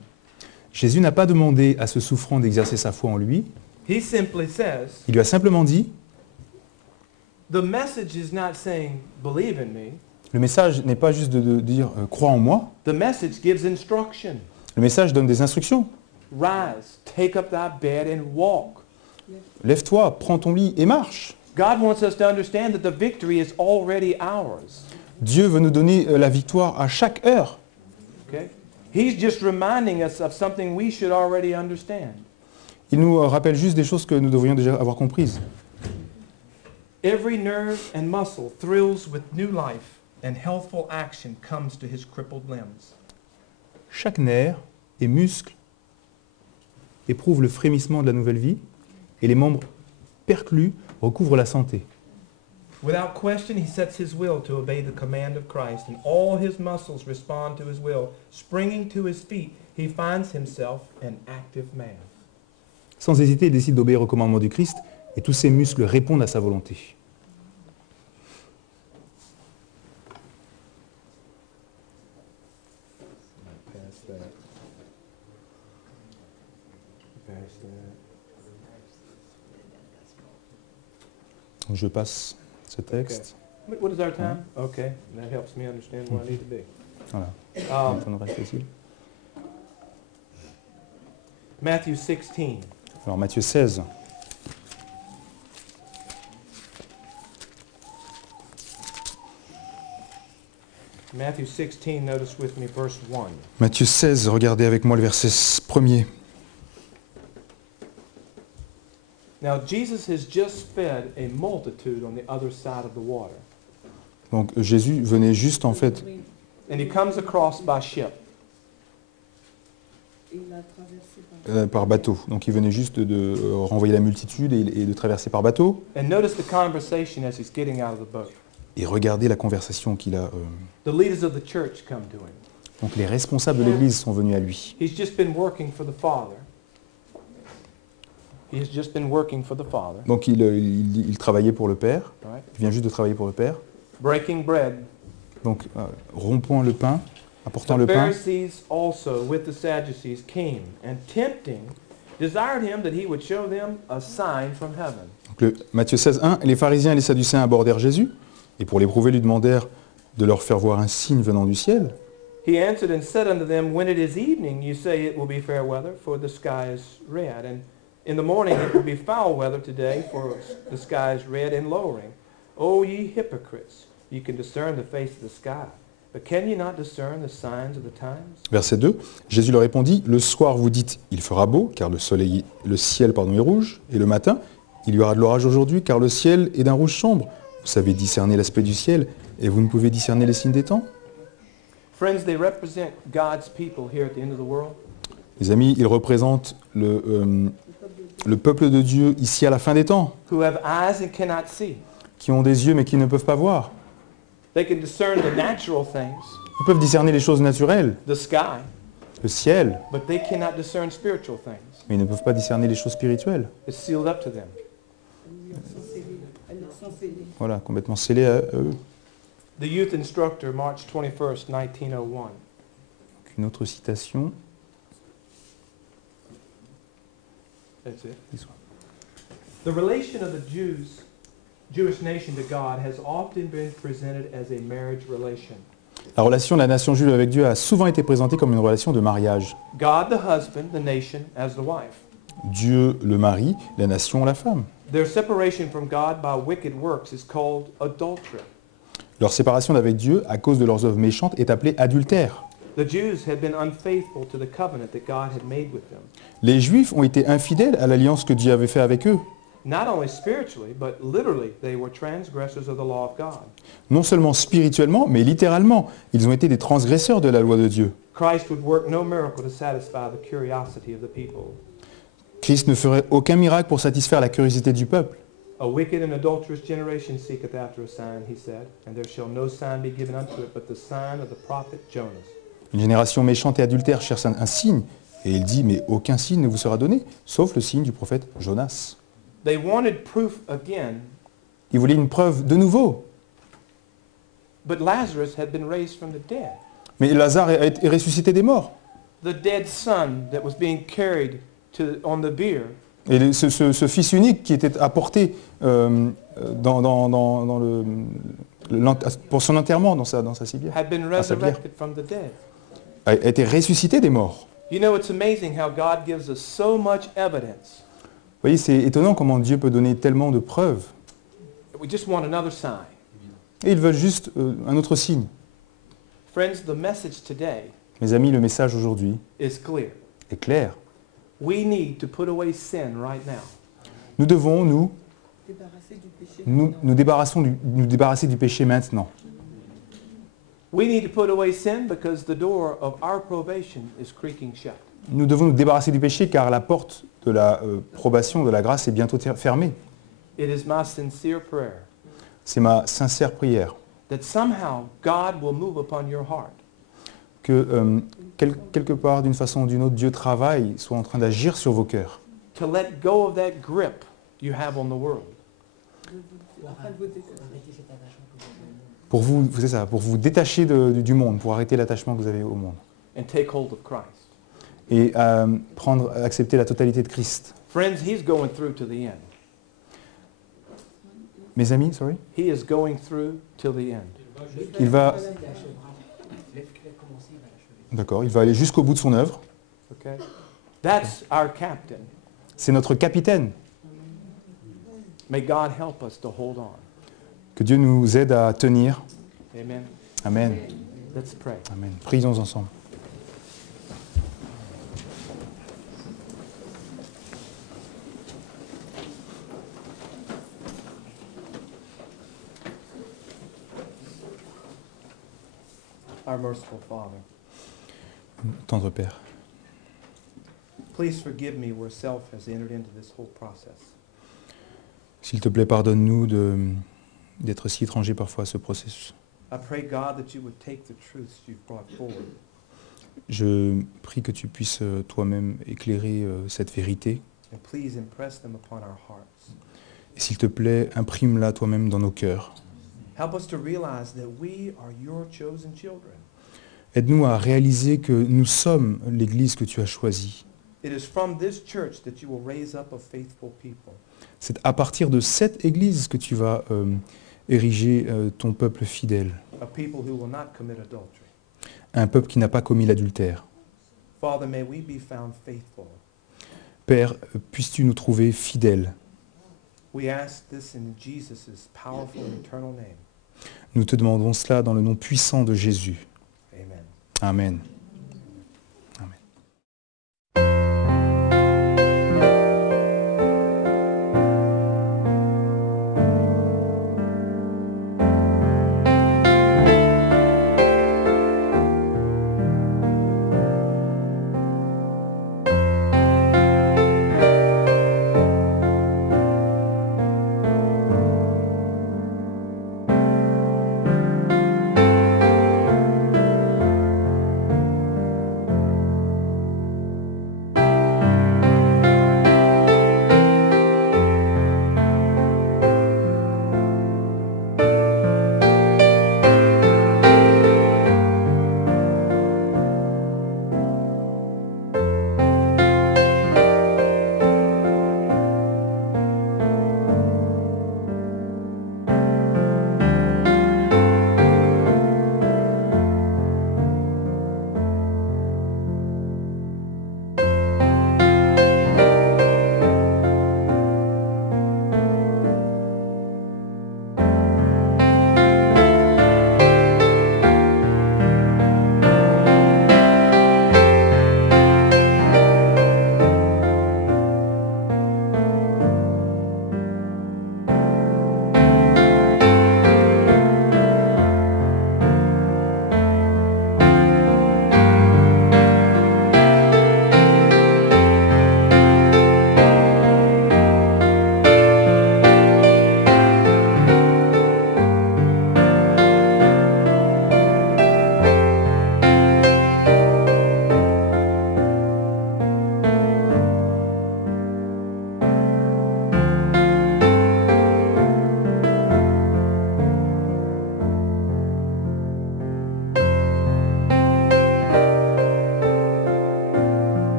Jésus n'a pas demandé à ce souffrant d'exercer sa foi en lui. He simply says, Il lui a simplement dit, the message is not saying, believe in me. le message n'est pas juste de dire crois en moi. The message gives instruction. Le message donne des instructions. Rise, take up thy bed and walk. Lève-toi, prends ton lit et marche. God wants us to understand that the victory is already ours. Dieu veut nous donner la victoire à chaque heure. Okay? He's just reminding us of something we should already understand. Il nous rappelle juste des choses que nous devrions déjà avoir comprises. Every nerve and muscle thrills with new life, and healthful action comes to his crippled limbs. Chaque nerf et muscle éprouve le frémissement de la nouvelle vie et les membres perclus recouvrent la santé. Without question, he sets his will to obey the command of Christ, and all his muscles respond to his will. Springing to his feet, he finds himself an active man. Sans hésiter, il décide d'obéir au commandement du Christ et tous ses muscles répondent à sa volonté. Je passe ce texte. What is our time? Okay, that helps me understand where I need to be. Voilà. Um, Maintenant, reste ici. Matthew 16. Alors Matthieu 16. Matthew 16, notice with me verse 1. Matthieu 16, regardez avec moi le verset 1er. Now Jesus has just fed a multitude on the other side of the water. Donc Jésus venait juste en fait, And he comes across by ship. Il a traversé par... par bateau. Donc il venait juste de renvoyer la multitude et de traverser par bateau. And notice the conversation as he's getting out of the boat. Et regardez la conversation qu'il a. The leaders of the church come to him. Donc les responsables de l'Église sont venus à lui. He's just been working for the Father. He's just been working for the Father. Donc il travaillait pour le Père. Right? Il vient juste de travailler pour le Père. Breaking bread. Donc rompant le pain, apportant The le pain. Pharisees also with the Sadducees came and tempting desired him that he would show them a sign from heaven. Donc Matthieu 16, 1. Les pharisiens et les sadducéens abordèrent Jésus et pour l'éprouver lui demandèrent de leur faire voir un signe venant du ciel. He answered and said unto them, when it is evening, you say it will be fair weather, for the sky is red. And in the morning it will be foul weather today, for the sky is red and lowering. O ye hypocrites, you can discern the face of the sky, but can you not discern the signs of the times? Verset 2, Jésus leur répondit, « Le soir vous dites, il fera beau, car le ciel est rouge, et le matin, il y aura de l'orage aujourd'hui, car le ciel est d'un rouge sombre. Vous savez discerner l'aspect du ciel, et vous ne pouvez discerner les signes des temps ?» Friends, they represent God's people here at the end of the world. Les amis, ils représentent le peuple de Dieu ici à la fin des temps, Who have eyes and cannot see. qui ont des yeux mais qui ne peuvent pas voir. They can discern the natural things, Ils peuvent discerner les choses naturelles, the sky, le ciel, but they cannot discern spiritual things. mais ils ne peuvent pas discerner les choses spirituelles. It's sealed up to them. Elles sont scellées. Voilà, complètement scellées à eux. The youth instructor, March 21st, 1901. Une autre citation. That's it. This one. The relation of the Jewish nation to God has often been presented as a marriage relation. La relation de la nation juive avec Dieu a souvent été présentée comme une relation de mariage. God the husband, the nation as the wife. Dieu le mari, la nation la femme. Their separation from God by wicked works is called adultery. Leur séparation d'avec Dieu à cause de leurs œuvres méchantes est appelée adultère. The Jews had been unfaithful to the covenant that God had made with them. Les Juifs ont été infidèles à l'alliance que Dieu avait faite avec eux. Not only spiritually, but literally, they were transgressors of the law of God. Non seulement spirituellement, mais littéralement. Ils ont été des transgresseurs de la loi de Dieu. Christ would work no miracle to satisfy the curiosity of the people. Christ ne ferait aucun miracle pour satisfaire la curiosité du peuple. A wicked and adulterous generation seeketh after a sign, he said, and there shall no sign be given unto it but the sign of the prophet Jonas. Une génération méchante et adultère cherche un signe. Et il dit, mais aucun signe ne vous sera donné, sauf le signe du prophète Jonas. They wanted proof again, Ils voulaient une preuve de nouveau. but Lazarus had been raised from the dead. Mais Lazare est ressuscité des morts. The dead son that was being carried on the bier Et ce fils unique qui était apporté pour son enterrement dans sa civière, had been sa bière, resurrected from the dead. a été ressuscité des morts. You know, it's amazing how God gives us so much evidence. Vous voyez, c'est étonnant comment Dieu peut donner tellement de preuves. We just want another sign. Et ils veulent juste un autre signe. Friends, the message today Mes amis, le message aujourd'hui is clear. est clair. We need to put away sin right now. Nous devons, Débarrassées du péché. nous débarrasser du péché maintenant. We need to put away sin because the door of our probation is creaking shut. Nous devons nous débarrasser du péché car la porte de la probation, de la grâce est bientôt fermée. It is my sincere prayer C'est ma sincère prière that somehow God will move upon your heart que quelque part, d'une façon ou d'une autre, Dieu travaille, soit en train d'agir sur vos cœurs, to let go of that grip you have on the world. Afin de vous détacher. pour vous, c'est ça, pour vous détacher du monde, pour arrêter l'attachement que vous avez au monde, And take hold of Christ. et accepter la totalité de Christ. Friends, he's going through to the end. Mes amis, sorry, He is going through till the end. il va, d'accord, il va aller jusqu'au bout de son œuvre. Okay? That's our captain. C'est notre capitaine. May God help us to hold on. Que Dieu nous aide à tenir. Amen. Amen. Let's pray. Amen. Prions ensemble. Our merciful Father, Tendre Père, please forgive me where self has entered into this whole process. s'il te plaît, pardonne-nous d'être si étrangers parfois à ce processus. I pray, God, that you would take the truths you've brought forward Je prie que tu puisses toi-même éclairer cette vérité. and please impress them upon our hearts. Et s'il te plaît, imprime-la toi-même dans nos cœurs. Help us to realize that we are your chosen children. Aide-nous à réaliser que nous sommes l'Église que tu as choisie. It is from this church that you will raise up a faithful people. C'est à partir de cette Église que tu vas ériger ton peuple fidèle. A people who will not commit adultery. Un peuple qui n'a pas commis l'adultère. Father, may we be found faithful. Père, puisses-tu nous trouver fidèles. We ask this in Jesus' powerful and eternal name. Nous te demandons cela dans le nom puissant de Jésus. Amen. Amen.